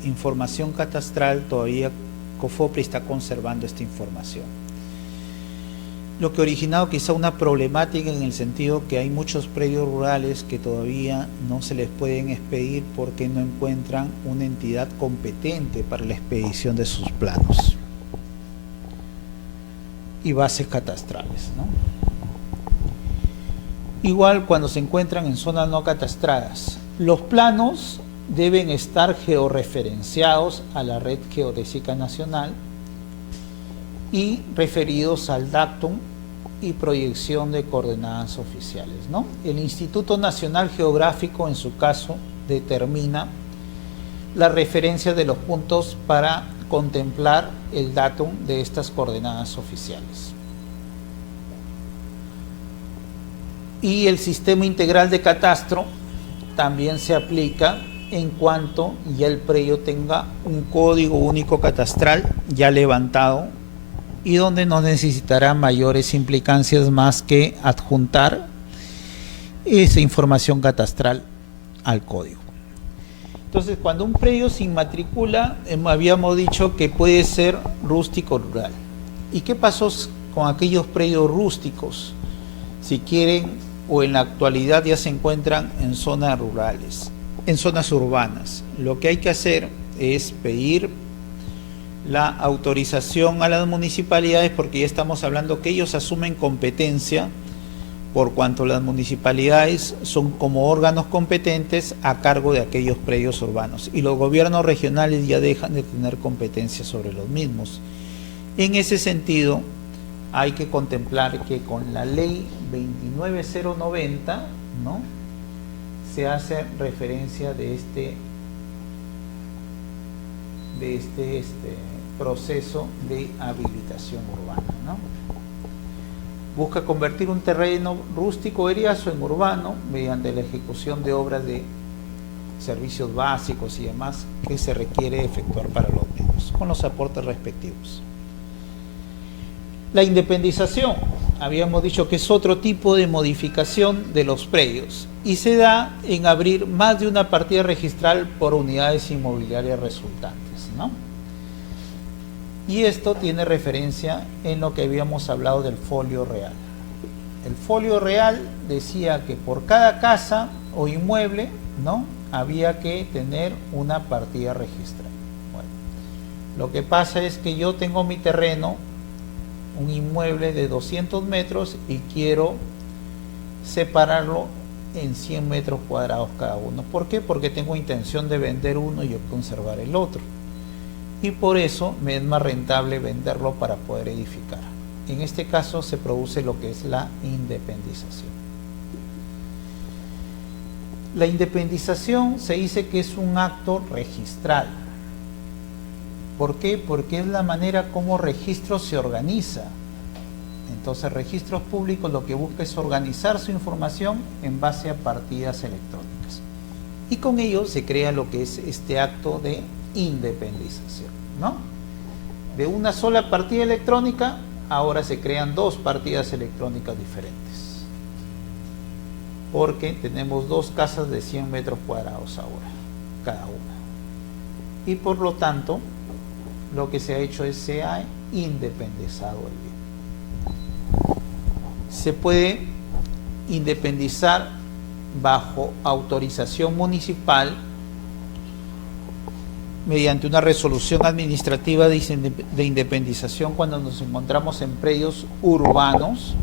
información catastral, todavía COFOPRI está conservando esta información. Lo que ha originado quizá una problemática en el sentido que hay muchos predios rurales que todavía no se les pueden expedir porque no encuentran una entidad competente para la expedición de sus planos y bases catastrales, ¿no? Igual cuando se encuentran en zonas no catastradas, los planos deben estar georreferenciados a la Red Geodésica Nacional y referidos al datum y proyección de coordenadas oficiales, ¿no? El Instituto Nacional Geográfico, en su caso, determina la referencia de los puntos para contemplar el datum de estas coordenadas oficiales. Y el Sistema Integral de Catastro también se aplica en cuanto ya el predio tenga un código único catastral ya levantado y donde no necesitará mayores implicancias más que adjuntar esa información catastral al código. Entonces, cuando un predio se inmatricula, habíamos dicho que puede ser rústico rural. ¿Y qué pasó con aquellos predios rústicos? Si quieren, o en la actualidad ya se encuentran en zonas rurales, en zonas urbanas. Lo que hay que hacer es pedir la autorización a las municipalidades, porque ya estamos hablando que ellos asumen competencia por cuanto las municipalidades son como órganos competentes a cargo de aquellos predios urbanos y los gobiernos regionales ya dejan de tener competencia sobre los mismos. En ese sentido, hay que contemplar que con la ley 29090, ¿no?, se hace referencia de este proceso de habilitación urbana, ¿no? Busca convertir un terreno rústico o eriazo en urbano mediante la ejecución de obras de servicios básicos y demás que se requiere efectuar para los mismos, con los aportes respectivos. La independización, habíamos dicho que es otro tipo de modificación de los predios y se da en abrir más de una partida registral por unidades inmobiliarias resultantes, ¿no? Y esto tiene referencia en lo que habíamos hablado del folio real. El folio real decía que por cada casa o inmueble, ¿no?, había que tener una partida registral. Bueno, lo que pasa es que yo tengo mi terreno, un inmueble de 200 metros y quiero separarlo en 100 metros cuadrados cada uno. ¿Por qué? Porque tengo intención de vender uno y yo conservar el otro. Y por eso me es más rentable venderlo para poder edificar. En este caso se produce lo que es la independización. La independización se dice que es un acto registral. ¿Por qué? Porque es la manera como registro se organiza. Entonces, Registros Públicos lo que busca es organizar su información en base a partidas electrónicas. Y con ello se crea lo que es este acto de independización, ¿no? De una sola partida electrónica, ahora se crean dos partidas electrónicas diferentes. Porque tenemos dos casas de 100 metros cuadrados ahora, cada una. Y por lo tanto, lo que se ha hecho es se ha independizado el bien. Se puede independizar bajo autorización municipal mediante una resolución administrativa de independización cuando nos encontramos en predios urbanos,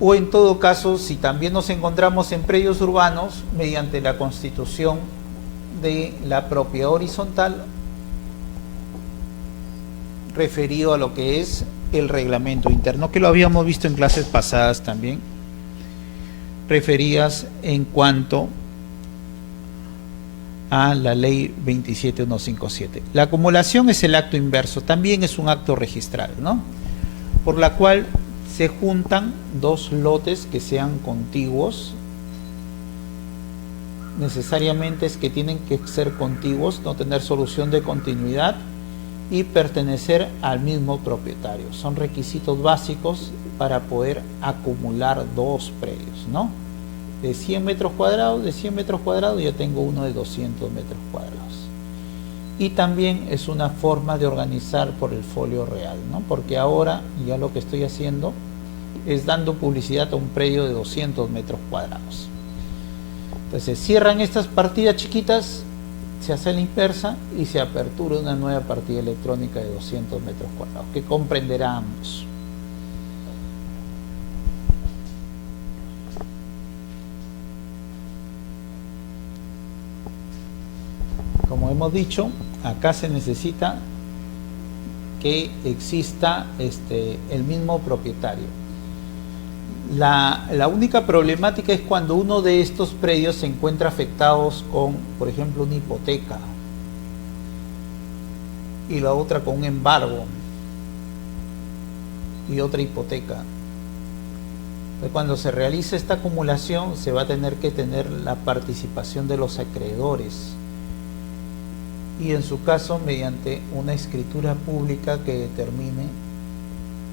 o en todo caso, si también nos encontramos en predios urbanos, mediante la constitución de la propiedad horizontal referido a lo que es el reglamento interno, que lo habíamos visto en clases pasadas también, referidas en cuanto a la ley 27157. La acumulación es el acto inverso, también es un acto registral, ¿no? Por la cual se juntan dos lotes que sean contiguos. Necesariamente es que tienen que ser contiguos, no tener solución de continuidad y pertenecer al mismo propietario. Son requisitos básicos para poder acumular dos predios, ¿no? De 100 metros cuadrados, ya tengo uno de 200 metros cuadrados. Y también es una forma de organizar por el folio real, ¿no? Porque ahora ya lo que estoy haciendo es dando publicidad a un predio de 200 metros cuadrados. Entonces cierran estas partidas chiquitas, se hace la inversa y se apertura una nueva partida electrónica de 200 metros cuadrados, que comprenderá ambos. Como hemos dicho, acá se necesita que exista el mismo propietario. La única problemática es cuando uno de estos predios se encuentra afectados con, por ejemplo, una hipoteca y la otra con un embargo y otra hipoteca. Entonces, cuando se realiza esta acumulación se va a tener que tener la participación de los acreedores y en su caso mediante una escritura pública que determine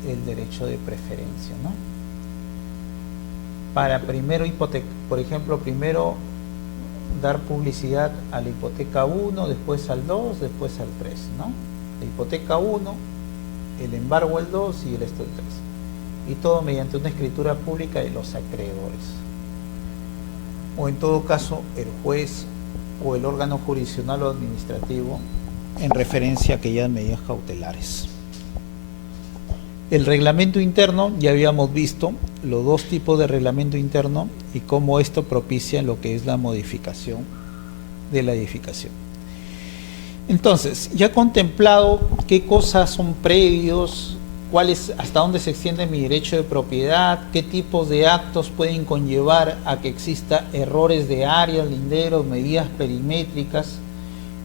el derecho de preferencia, ¿no? Para primero por ejemplo, primero dar publicidad a la hipoteca 1, después al 2, después al 3, ¿no? La hipoteca 1, el embargo el 2 y el esto el 3. Y todo mediante una escritura pública de los acreedores. O en todo caso, el juez o el órgano jurisdiccional o administrativo en referencia a aquellas medidas cautelares. El reglamento interno, ya habíamos visto los dos tipos de reglamento interno y cómo esto propicia lo que es la modificación de la edificación. Entonces, ya contemplado qué cosas son predios, hasta dónde se extiende mi derecho de propiedad, qué tipos de actos pueden conllevar a que exista errores de áreas, linderos, medidas perimétricas,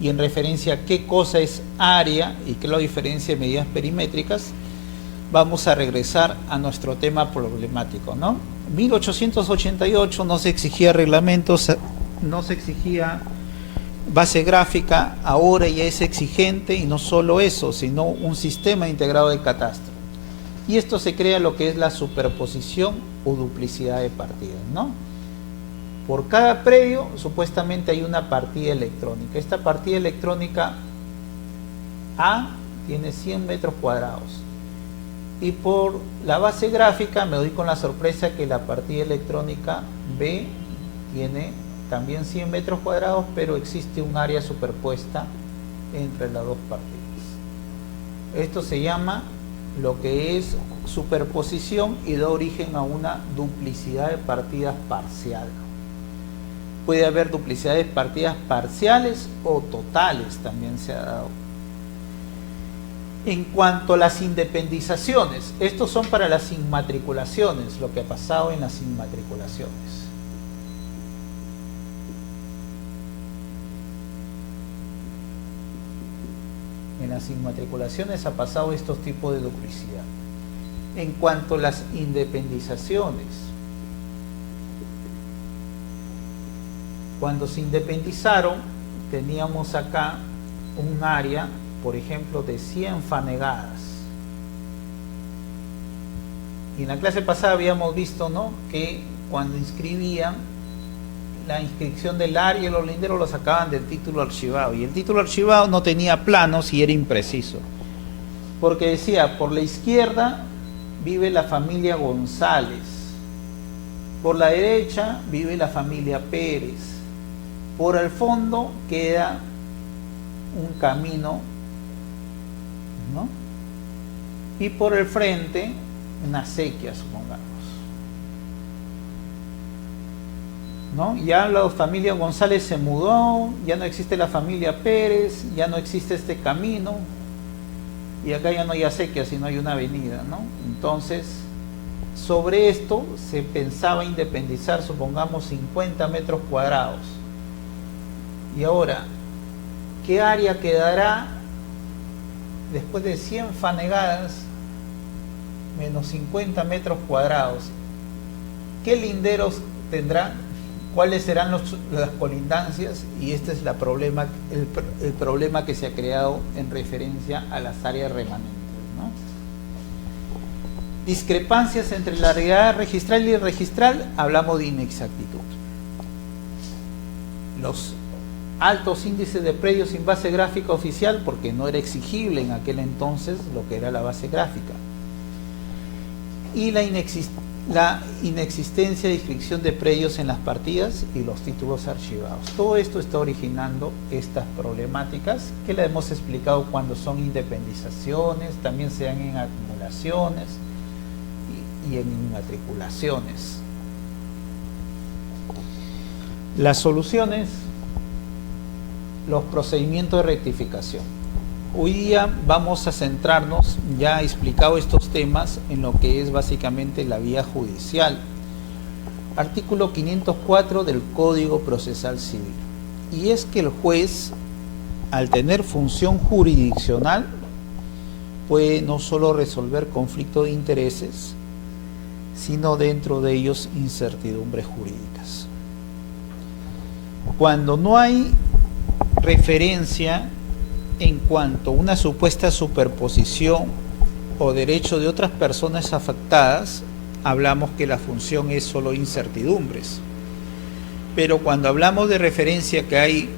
y en referencia a qué cosa es área y qué es la diferencia de medidas perimétricas, vamos a regresar a nuestro tema problemático, ¿no? 1888 no se exigía reglamentos, no se exigía base gráfica, ahora ya es exigente, y no solo eso, sino un sistema integrado de catastro. Y esto se crea lo que es la superposición o duplicidad de partidas, ¿no? Por cada predio supuestamente hay una partida electrónica. Esta partida electrónica A tiene 100 metros cuadrados. Y por la base gráfica me doy con la sorpresa que la partida electrónica B tiene también 100 metros cuadrados, pero existe un área superpuesta entre las dos partidas. Esto se llama lo que es superposición y da origen a una duplicidad de partidas parcial. Puede haber duplicidad de partidas parciales o totales, también se ha dado. En cuanto a las independizaciones, estos son para las inmatriculaciones, lo que ha pasado en las inmatriculaciones. En las inmatriculaciones ha pasado estos tipos de duplicidad. En cuanto a las independizaciones, cuando se independizaron, teníamos acá un área, por ejemplo, de 100 fanegadas. Y en la clase pasada habíamos visto, ¿no?, que cuando inscribían la inscripción del área y los linderos lo sacaban del título archivado, y el título archivado no tenía planos y era impreciso, porque decía, por la izquierda vive la familia González, por la derecha vive la familia Pérez, por el fondo queda un camino, ¿no? Y por el frente una acequia, supongamos, ¿no? Ya la familia González se mudó, ya no existe la familia Pérez, ya no existe este camino, y acá ya no hay acequia, sino hay una avenida, ¿no? Entonces, sobre esto se pensaba independizar, supongamos, 50 metros cuadrados. Y ahora, ¿qué área quedará después de 100 fanegadas menos 50 metros cuadrados? ¿Qué linderos tendrán? ¿Cuáles serán las colindancias? Y este es el problema que se ha creado en referencia a las áreas remanentes, ¿no? Discrepancias entre la realidad registral y irregistral, hablamos de inexactitud. Los altos índices de predios sin base gráfica oficial, porque no era exigible en aquel entonces lo que era la base gráfica. Y la inexistencia de inscripción de predios en las partidas y los títulos archivados. Todo esto está originando estas problemáticas que la hemos explicado cuando son independizaciones, también se dan en acumulaciones y en inmatriculaciones. Las soluciones, los procedimientos de rectificación. Hoy día vamos a centrarnos, ya he explicado estos temas, en lo que es básicamente la vía judicial. Artículo 504 del Código Procesal Civil. Y es que el juez, al tener función jurisdiccional, puede no solo resolver conflictos de intereses, sino dentro de ellos incertidumbres jurídicas. Cuando no hay referencia en cuanto a una supuesta superposición o derecho de otras personas afectadas, hablamos que la función es solo incertidumbres. Pero cuando hablamos de referencia que hay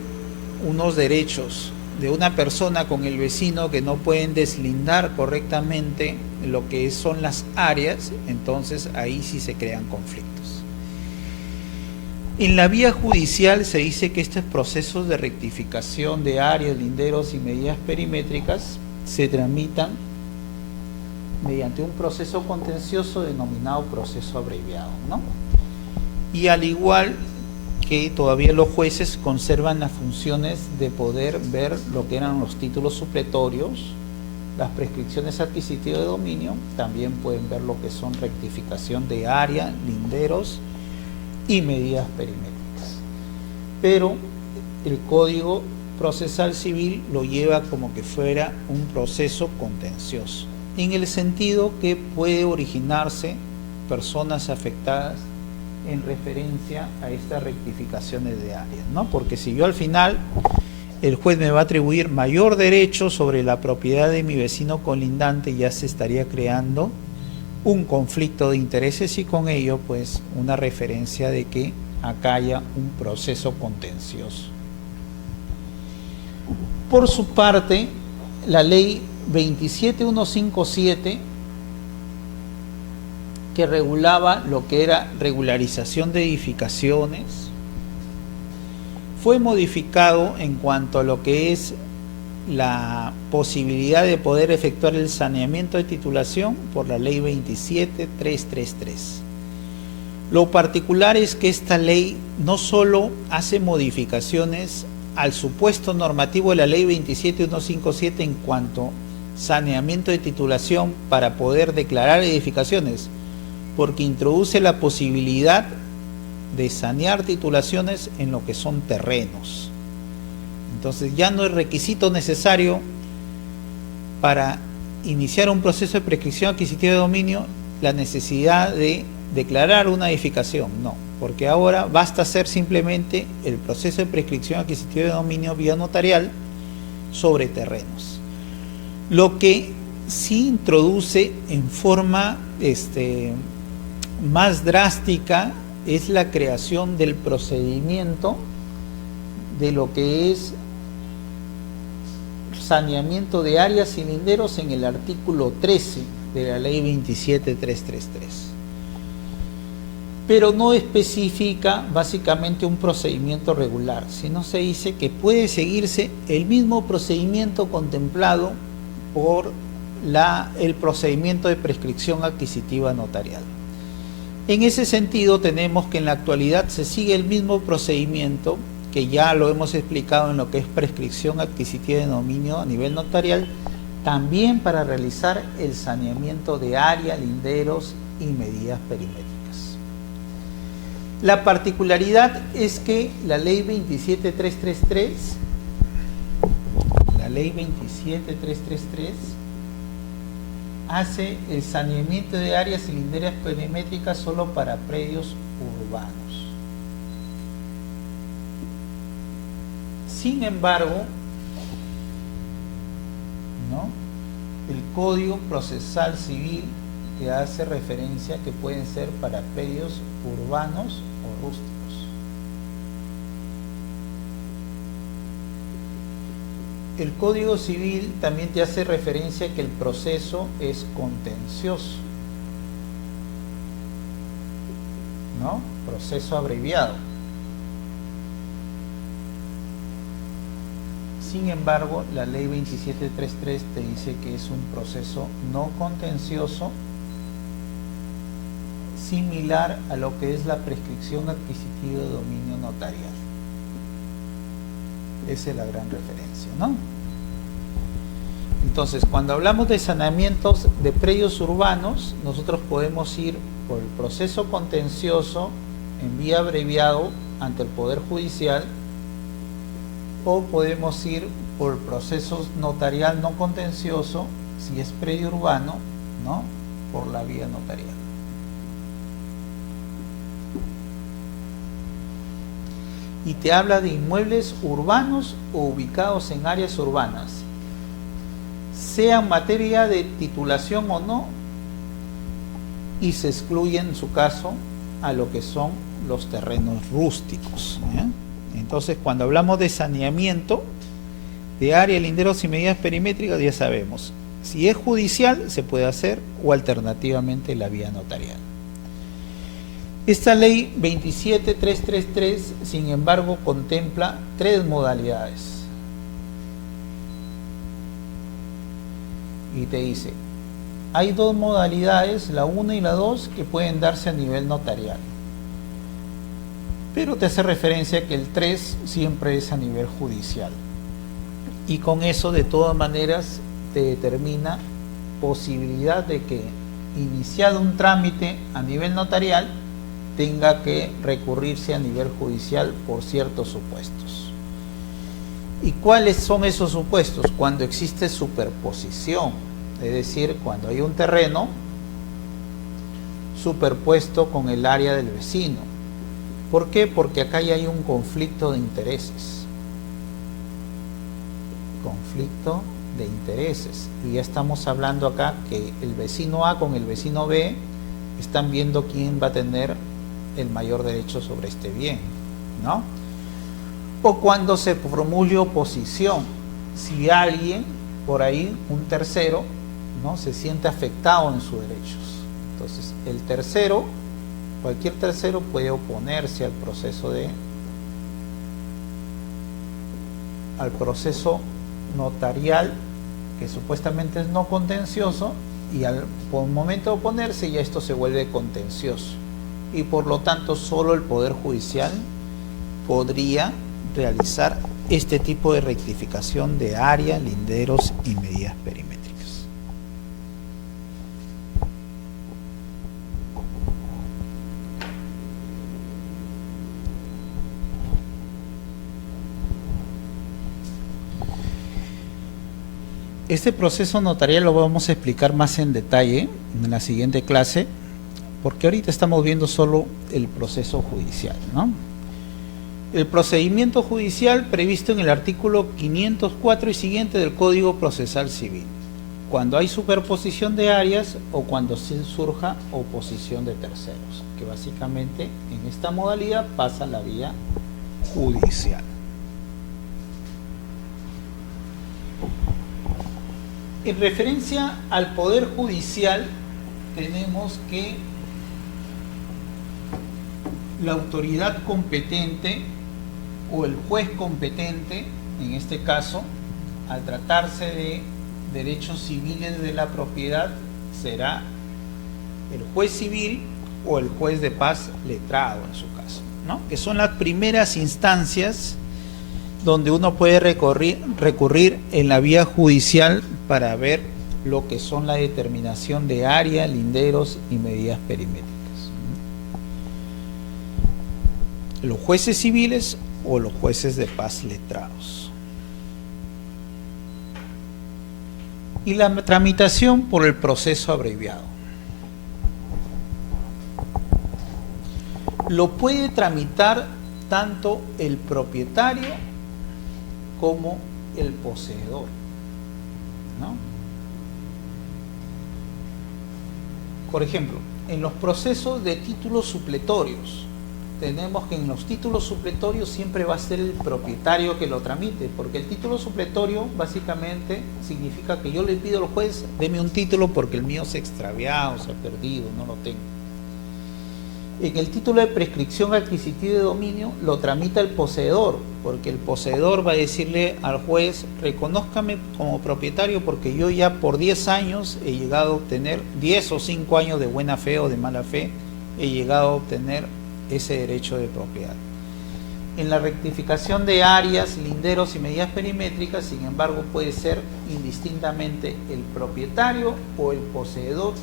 unos derechos de una persona con el vecino que no pueden deslindar correctamente lo que son las áreas, entonces ahí sí se crean conflictos. En la vía judicial se dice que estos procesos de rectificación de áreas, linderos y medidas perimétricas se tramitan mediante un proceso contencioso denominado proceso abreviado, ¿no? Y al igual que todavía los jueces conservan las funciones de poder ver lo que eran los títulos supletorios, las prescripciones adquisitivas de dominio, también pueden ver lo que son rectificación de área, linderos y medidas perimétricas. Pero el Código Procesal Civil lo lleva como que fuera un proceso contencioso, en el sentido que puede originarse personas afectadas en referencia a estas rectificaciones de áreas, ¿no? Porque si yo al final el juez me va a atribuir mayor derecho sobre la propiedad de mi vecino colindante, ya se estaría creando un conflicto de intereses y con ello pues una referencia de que acá haya un proceso contencioso. Por su parte, la ley 27157, que regulaba lo que era regularización de edificaciones, fue modificado en cuanto a lo que es la posibilidad de poder efectuar el saneamiento de titulación por la ley 27333. Lo particular es que esta ley no solo hace modificaciones al supuesto normativo de la ley 27157 en cuanto saneamiento de titulación para poder declarar edificaciones, porque introduce la posibilidad de sanear titulaciones en lo que son terrenos. Entonces ya no es requisito necesario para iniciar un proceso de prescripción adquisitiva de dominio la necesidad de declarar una edificación, no, porque ahora basta hacer simplemente el proceso de prescripción adquisitiva de dominio vía notarial sobre terrenos. Lo que sí introduce en forma más drástica es la creación del procedimiento de lo que es saneamiento de áreas y linderos en el artículo 13 de la ley 27333. Pero no especifica básicamente un procedimiento regular, sino se dice que puede seguirse el mismo procedimiento contemplado por el procedimiento de prescripción adquisitiva notarial. En ese sentido, tenemos que en la actualidad se sigue el mismo procedimiento que ya lo hemos explicado en lo que es prescripción adquisitiva de dominio a nivel notarial, también para realizar el saneamiento de área, linderos y medidas perimétricas. La particularidad es que la ley 27333, hace el saneamiento de áreas y linderas perimétricas solo para predios urbanos. Sin embargo, el Código Procesal Civil te hace referencia que pueden ser para predios urbanos o rústicos. El Código Civil también te hace referencia que el proceso es contencioso, proceso abreviado. Sin embargo, la ley 27333 te dice que es un proceso no contencioso, similar a lo que es la prescripción adquisitiva de dominio notarial. Esa es la gran referencia, ¿no? Entonces, cuando hablamos de saneamientos de predios urbanos, nosotros podemos ir por el proceso contencioso en vía abreviado ante el Poder Judicial, o podemos ir por proceso notarial no contencioso, si es predio urbano, por la vía notarial. Y te habla de inmuebles urbanos o ubicados en áreas urbanas, sea materia de titulación o no, y se excluye en su caso a lo que son los terrenos rústicos. Entonces, cuando hablamos de saneamiento de área, linderos y medidas perimétricas, ya sabemos, si es judicial se puede hacer, o alternativamente la vía notarial. Esta ley 27333, sin embargo, contempla tres modalidades. Y te dice, hay dos modalidades, la 1 y la 2, que pueden darse a nivel notarial. Pero te hace referencia que el 3 siempre es a nivel judicial. Y con eso, de todas maneras, te determina posibilidad de que, iniciado un trámite a nivel notarial, tenga que recurrirse a nivel judicial por ciertos supuestos. ¿Y cuáles son esos supuestos? Cuando existe superposición, es decir, cuando hay un terreno superpuesto con el área del vecino. ¿Por qué? Porque acá ya hay un conflicto de intereses. Conflicto de intereses. Y ya estamos hablando acá que el vecino A con el vecino B están viendo quién va a tener el mayor derecho sobre este bien, ¿no? O cuando se promulgue oposición, si alguien por ahí, un tercero, se siente afectado en sus derechos. Entonces, el tercero, cualquier tercero puede oponerse al proceso notarial, que supuestamente es no contencioso, y al momento de oponerse ya esto se vuelve contencioso. Y por lo tanto solo el Poder Judicial podría realizar este tipo de rectificación de área, linderos y medidas perimétricas. Este proceso notarial lo vamos a explicar más en detalle en la siguiente clase, porque ahorita estamos viendo solo el proceso judicial, ¿no? El procedimiento judicial previsto en el artículo 504 y siguiente del Código Procesal Civil. cuando hay superposición de áreas o cuando se surja oposición de terceros, que básicamente en esta modalidad pasa la vía judicial. En referencia al Poder Judicial, tenemos que la autoridad competente o el juez competente, en este caso, al tratarse de derechos civiles de la propiedad, será el juez civil o el juez de paz letrado en su caso, ¿no? Que son las primeras instancias donde uno puede recurrir en la vía judicial para ver lo que son la determinación de área, linderos y medidas perimétricas. Los jueces civiles o los jueces de paz letrados. Y la tramitación por el proceso abreviado. Lo puede tramitar tanto el propietario como el poseedor, ¿no? Por ejemplo, en los procesos de títulos supletorios, tenemos que en los títulos supletorios siempre va a ser el propietario que lo tramite, porque el título supletorio básicamente significa que yo le pido al juez, deme un título porque el mío se ha extraviado, se ha perdido, no lo tengo. En el título de prescripción adquisitiva de dominio lo tramita el poseedor, porque el poseedor va a decirle al juez, reconózcame como propietario porque yo ya por 10 años he llegado a obtener, 10 o 5 años de buena fe o de mala fe, he llegado a obtener ese derecho de propiedad. En la rectificación de áreas, linderos y medidas perimétricas, sin embargo, puede ser indistintamente el propietario o el poseedor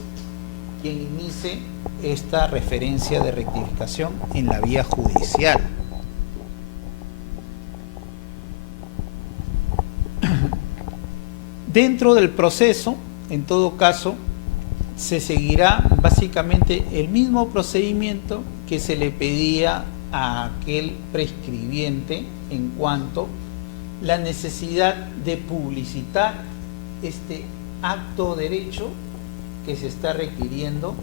quien inicie esta referencia de rectificación en la vía judicial. Dentro del proceso, en todo caso, se seguirá básicamente el mismo procedimiento que se le pedía a aquel prescribiente en cuanto a la necesidad de publicitar este acto de derecho que se está requiriendo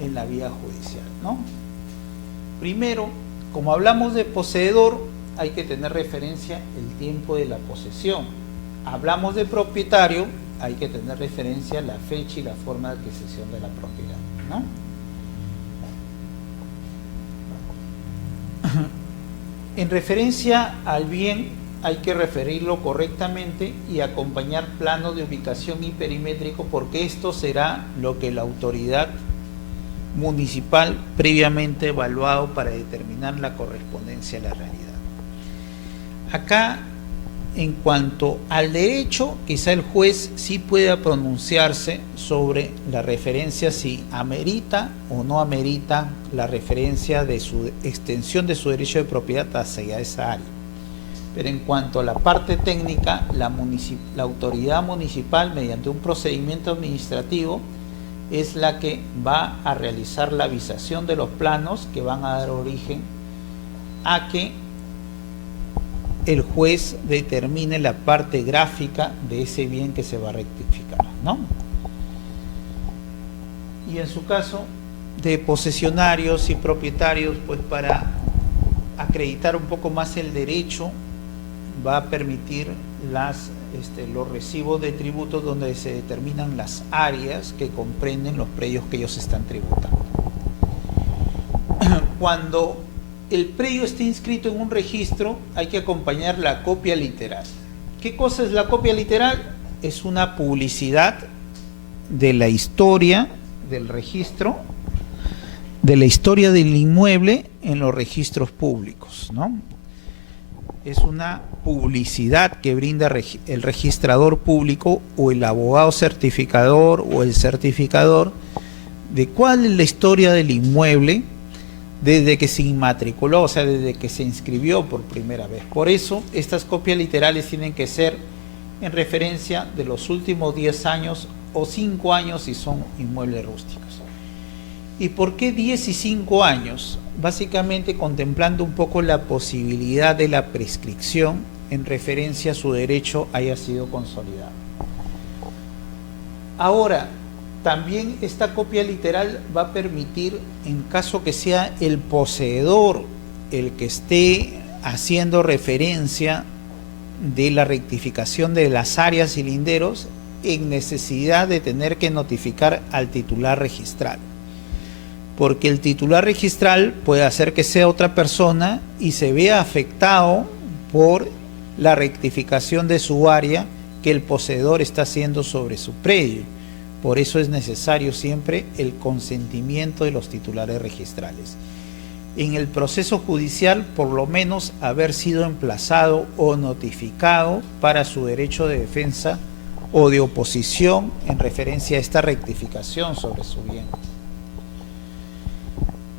en la vía judicial, ¿no? Primero, como hablamos de poseedor, hay que tener referencia el tiempo de la posesión. Hablamos de propietario, hay que tener referencia la fecha y la forma de adquisición de la propiedad, ¿no? En referencia al bien, hay que referirlo correctamente y acompañar planos de ubicación y perimétrico, porque esto será lo que la autoridad municipal previamente evaluado para determinar la correspondencia a la realidad. Acá, en cuanto al derecho, quizá el juez sí pueda pronunciarse sobre la referencia, si amerita o no amerita la referencia de su extensión de su derecho de propiedad hacia esa área. Pero en cuanto a la parte técnica, la autoridad municipal, mediante un procedimiento administrativo, es la que va a realizar la avisación de los planos que van a dar origen a que el juez determine la parte gráfica de ese bien que se va a rectificar, ¿no? Y en su caso de posesionarios y propietarios, pues para acreditar un poco más el derecho, va a permitir los recibos de tributos donde se determinan las áreas que comprenden los predios que ellos están tributando. Cuando el predio esté inscrito en un registro, hay que acompañar la copia literal. ¿Qué cosa es la copia literal? Es una publicidad de la historia del registro, de la historia del inmueble en los registros públicos, ¿no? Es una publicidad que brinda el registrador público o el abogado certificador o el certificador de cuál es la historia del inmueble desde que se inmatriculó, o sea, desde que se inscribió por primera vez. Por eso, estas copias literales tienen que ser en referencia de los últimos 10 años o 5 años si son inmuebles rústicos. ¿Y por qué 10 y 5 años? Básicamente contemplando un poco la posibilidad de la prescripción en referencia a su derecho haya sido consolidado. Ahora, también esta copia literal va a permitir, en caso que sea el poseedor el que esté haciendo referencia de la rectificación de las áreas y linderos, en necesidad de tener que notificar al titular registral. Porque el titular registral puede hacer que sea otra persona y se vea afectado por la rectificación de su área que el poseedor está haciendo sobre su predio. Por eso es necesario siempre el consentimiento de los titulares registrales. En el proceso judicial, por lo menos haber sido emplazado o notificado para su derecho de defensa o de oposición en referencia a esta rectificación sobre su bien.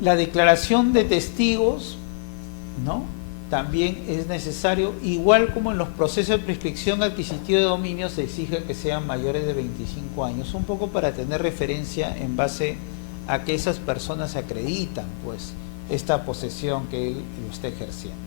La declaración de testigos, ¿no?, también es necesario, igual como en los procesos de prescripción adquisitiva de dominio se exige que sean mayores de 25 años, un poco para tener referencia en base a que esas personas acreditan pues esta posesión que él lo está ejerciendo.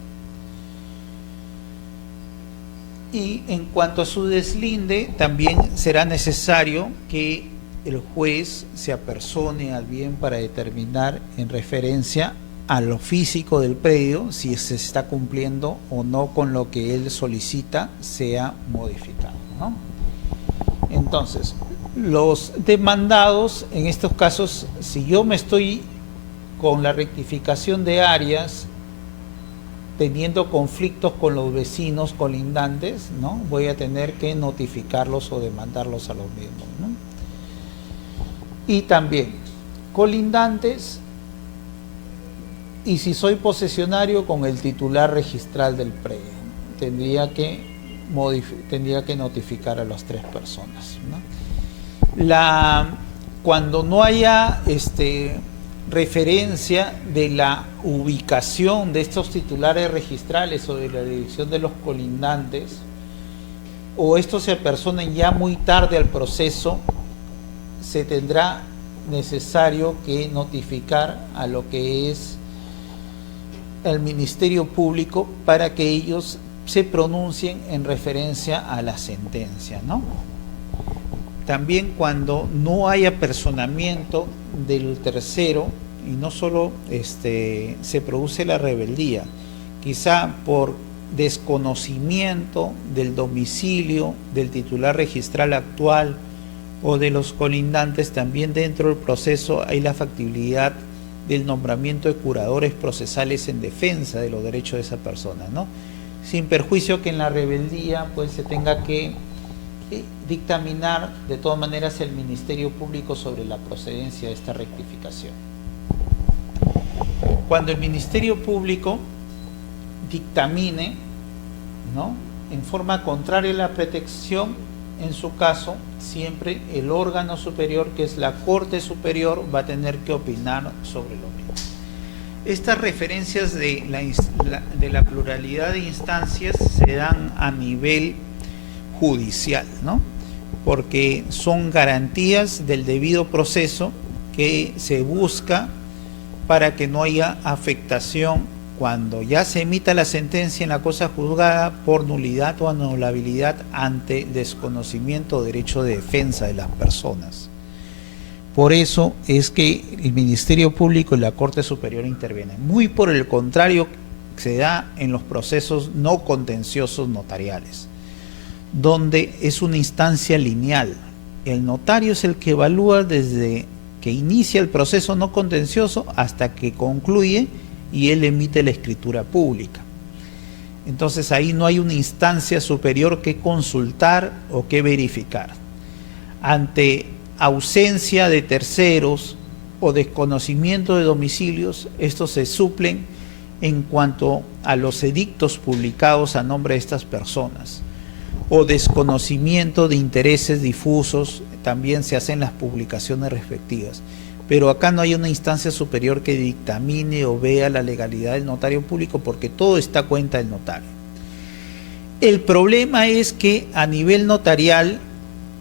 Y en cuanto a su deslinde, también será necesario que el juez se apersone al bien para determinar en referencia a lo físico del predio si se está cumpliendo o no con lo que él solicita sea modificado, ¿no? Entonces, los demandados, en estos casos, si yo me estoy con la rectificación de áreas teniendo conflictos con los vecinos colindantes, ¿no?, voy a tener que notificarlos o demandarlos a los mismos, ¿no? Y también colindantes, y si soy posesionario con el titular registral del predio, tendría que notificar a las tres personas, ¿no? Cuando no haya referencia de la ubicación de estos titulares registrales o de la dirección de los colindantes, o estos se apersonen ya muy tarde al proceso, se tendrá necesario que notificar a lo que es el Ministerio Público para que ellos se pronuncien en referencia a la sentencia, ¿no? También cuando no hay apersonamiento del tercero y no solo se produce la rebeldía, quizá por desconocimiento del domicilio del titular registral actual o de los colindantes, también dentro del proceso hay la factibilidad del nombramiento de curadores procesales en defensa de los derechos de esa persona, ¿no? Sin perjuicio que en la rebeldía pues se tenga que dictaminar de todas maneras el Ministerio Público sobre la procedencia de esta rectificación. Cuando el Ministerio Público dictamine, ¿no?, en forma contraria a la protección, en su caso, siempre el órgano superior, que es la Corte Superior, va a tener que opinar sobre lo mismo. Estas referencias de la pluralidad de instancias se dan a nivel judicial, ¿no?, porque son garantías del debido proceso que se busca para que no haya afectación cuando ya se emita la sentencia en la cosa juzgada por nulidad o anulabilidad ante el desconocimiento o derecho de defensa de las personas. Por eso es que el Ministerio Público y la Corte Superior intervienen. Muy por el contrario se da en los procesos no contenciosos notariales, donde es una instancia lineal. El notario es el que evalúa desde que inicia el proceso no contencioso hasta que concluye y él emite la escritura pública. Entonces ahí no hay una instancia superior que consultar o que verificar. Ante ausencia de terceros o desconocimiento de domicilios, estos se suplen en cuanto a los edictos publicados a nombre de estas personas, o desconocimiento de intereses difusos, también se hacen las publicaciones respectivas. Pero acá no hay una instancia superior que dictamine o vea la legalidad del notario público, porque todo está a cuenta del notario. El problema es que a nivel notarial,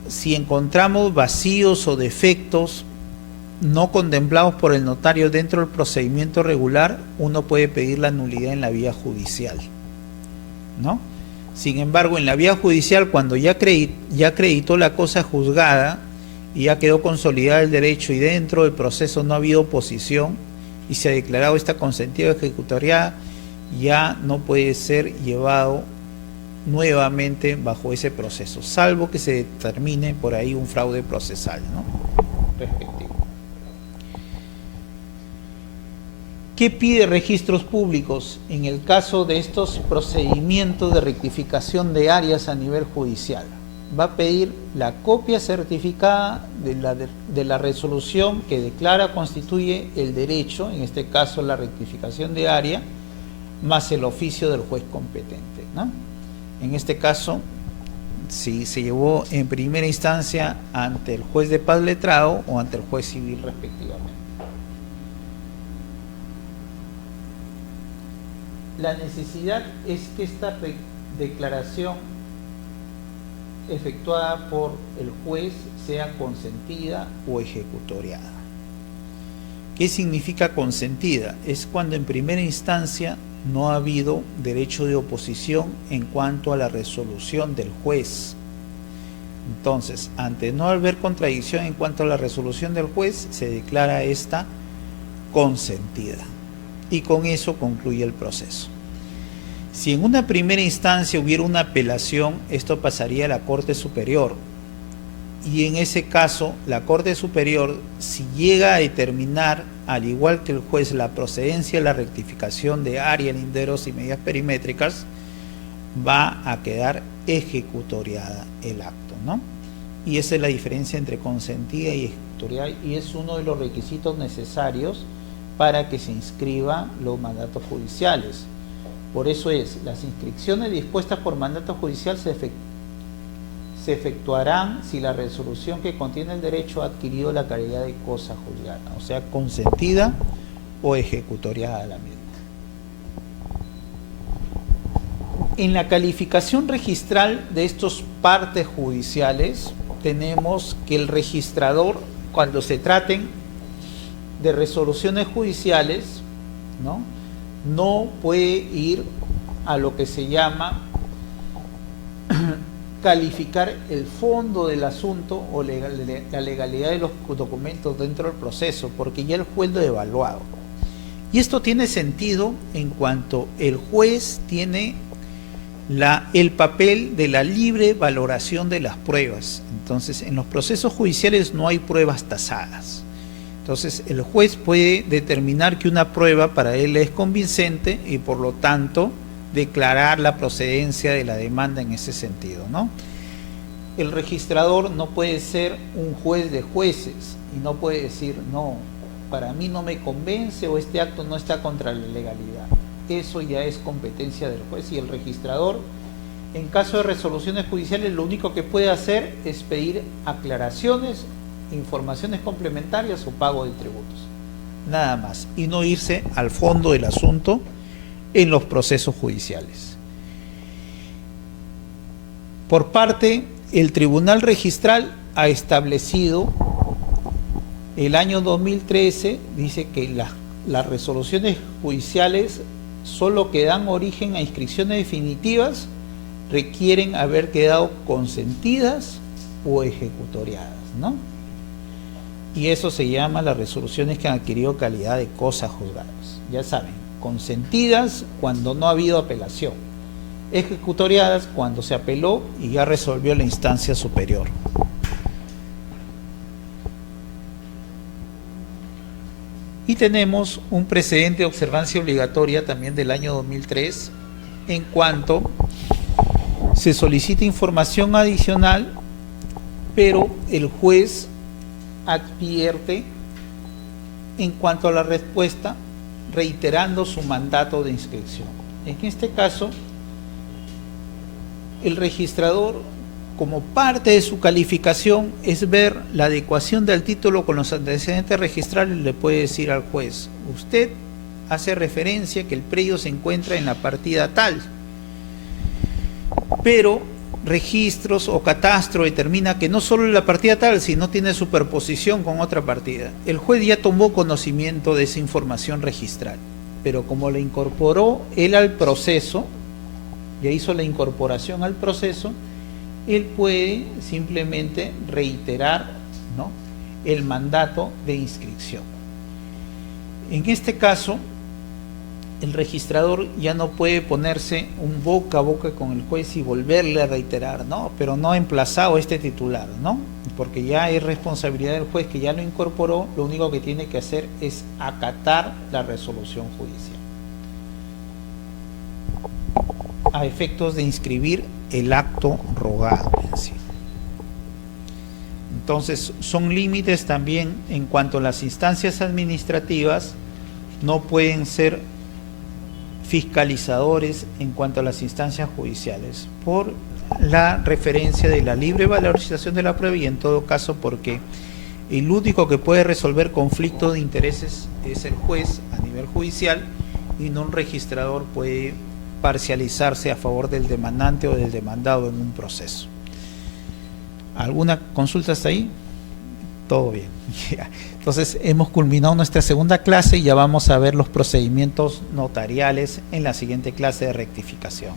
si encontramos vacíos o defectos no contemplados por el notario dentro del procedimiento regular, uno puede pedir la nulidad en la vía judicial, ¿no? Sin embargo, en la vía judicial, cuando ya acreditó la cosa juzgada y ya quedó consolidado el derecho y dentro del proceso no ha habido oposición y se ha declarado esta consentida ejecutoriada, ya no puede ser llevado nuevamente bajo ese proceso, salvo que se determine por ahí un fraude procesal, ¿no? Respectivo. ¿Qué pide registros públicos en el caso de estos procedimientos de rectificación de áreas a nivel judicial? Va a pedir la copia certificada de la resolución que declara constituye el derecho, en este caso la rectificación de área, más el oficio del juez competente, ¿no? En este caso, si se llevó en primera instancia ante el juez de paz letrado o ante el juez civil respectivamente. La necesidad es que esta declaración efectuada por el juez sea consentida o ejecutoriada. ¿Qué significa consentida? Es cuando en primera instancia no ha habido derecho de oposición en cuanto a la resolución del juez. Entonces, ante no haber contradicción en cuanto a la resolución del juez, se declara esta consentida. Y con eso concluye el proceso. Si en una primera instancia hubiera una apelación, esto pasaría a la Corte Superior. Y en ese caso, la Corte Superior, si llega a determinar, al igual que el juez, la procedencia de la rectificación de área, linderos y medidas perimétricas, va a quedar ejecutoriada el acto, ¿no? Y esa es la diferencia entre consentida y ejecutoriada, y es uno de los requisitos necesarios para que se inscriban los mandatos judiciales. Por eso las inscripciones dispuestas por mandato judicial se efectuarán si la resolución que contiene el derecho ha adquirido la calidad de cosa juzgada, o sea, consentida o ejecutoriada la misma. En la calificación registral de estos partes judiciales, tenemos que el registrador, cuando se traten de resoluciones judiciales, no puede ir a lo que se llama calificar el fondo del asunto o la legalidad de los documentos dentro del proceso, porque ya el juez lo ha evaluado. Y esto tiene sentido en cuanto el juez tiene el papel de la libre valoración de las pruebas. Entonces, en los procesos judiciales no hay pruebas tasadas. Entonces, el juez puede determinar que una prueba para él es convincente y por lo tanto declarar la procedencia de la demanda en ese sentido, ¿no? El registrador no puede ser un juez de jueces y no puede decir, no, para mí no me convence o este acto no está contra la legalidad. Eso ya es competencia del juez, y el registrador, en caso de resoluciones judiciales, lo único que puede hacer es pedir aclaraciones, informaciones complementarias o pago de tributos, nada más, y no irse al fondo del asunto en los procesos judiciales. Por parte, el Tribunal Registral ha establecido el año 2013, dice que las resoluciones judiciales solo que dan origen a inscripciones definitivas requieren haber quedado consentidas o ejecutoriadas, ¿no? Y eso se llama las resoluciones que han adquirido calidad de cosas juzgadas. Ya saben, consentidas cuando no ha habido apelación, ejecutoriadas cuando se apeló y ya resolvió la instancia superior. Y tenemos un precedente de observancia obligatoria también del año 2003 en cuanto se solicita información adicional, pero el juez advierte en cuanto a la respuesta, reiterando su mandato de inscripción. En este caso, el registrador, como parte de su calificación, es ver la adecuación del título con los antecedentes registrales. Le puede decir al juez, usted hace referencia que el predio se encuentra en la partida tal, pero registros o catastro determina que no solo en la partida tal, sino tiene superposición con otra partida. El juez ya tomó conocimiento de esa información registral, pero como la incorporó él al proceso, ya hizo la incorporación al proceso, él puede simplemente reiterar, ¿no?, el mandato de inscripción. En este caso, el registrador ya no puede ponerse un boca a boca con el juez y volverle a reiterar, ¿no? Pero no ha emplazado este titular, ¿no? Porque ya es responsabilidad del juez que ya lo incorporó, lo único que tiene que hacer es acatar la resolución judicial a efectos de inscribir el acto rogado en sí. Entonces, son límites también en cuanto a las instancias administrativas, no pueden ser fiscalizadores en cuanto a las instancias judiciales, por la referencia de la libre valorización de la prueba y en todo caso porque el único que puede resolver conflicto de intereses es el juez a nivel judicial y no un registrador puede parcializarse a favor del demandante o del demandado en un proceso. ¿Alguna consulta hasta ahí? Todo bien. Entonces hemos culminado nuestra segunda clase y ya vamos a ver los procedimientos notariales en la siguiente clase de rectificación.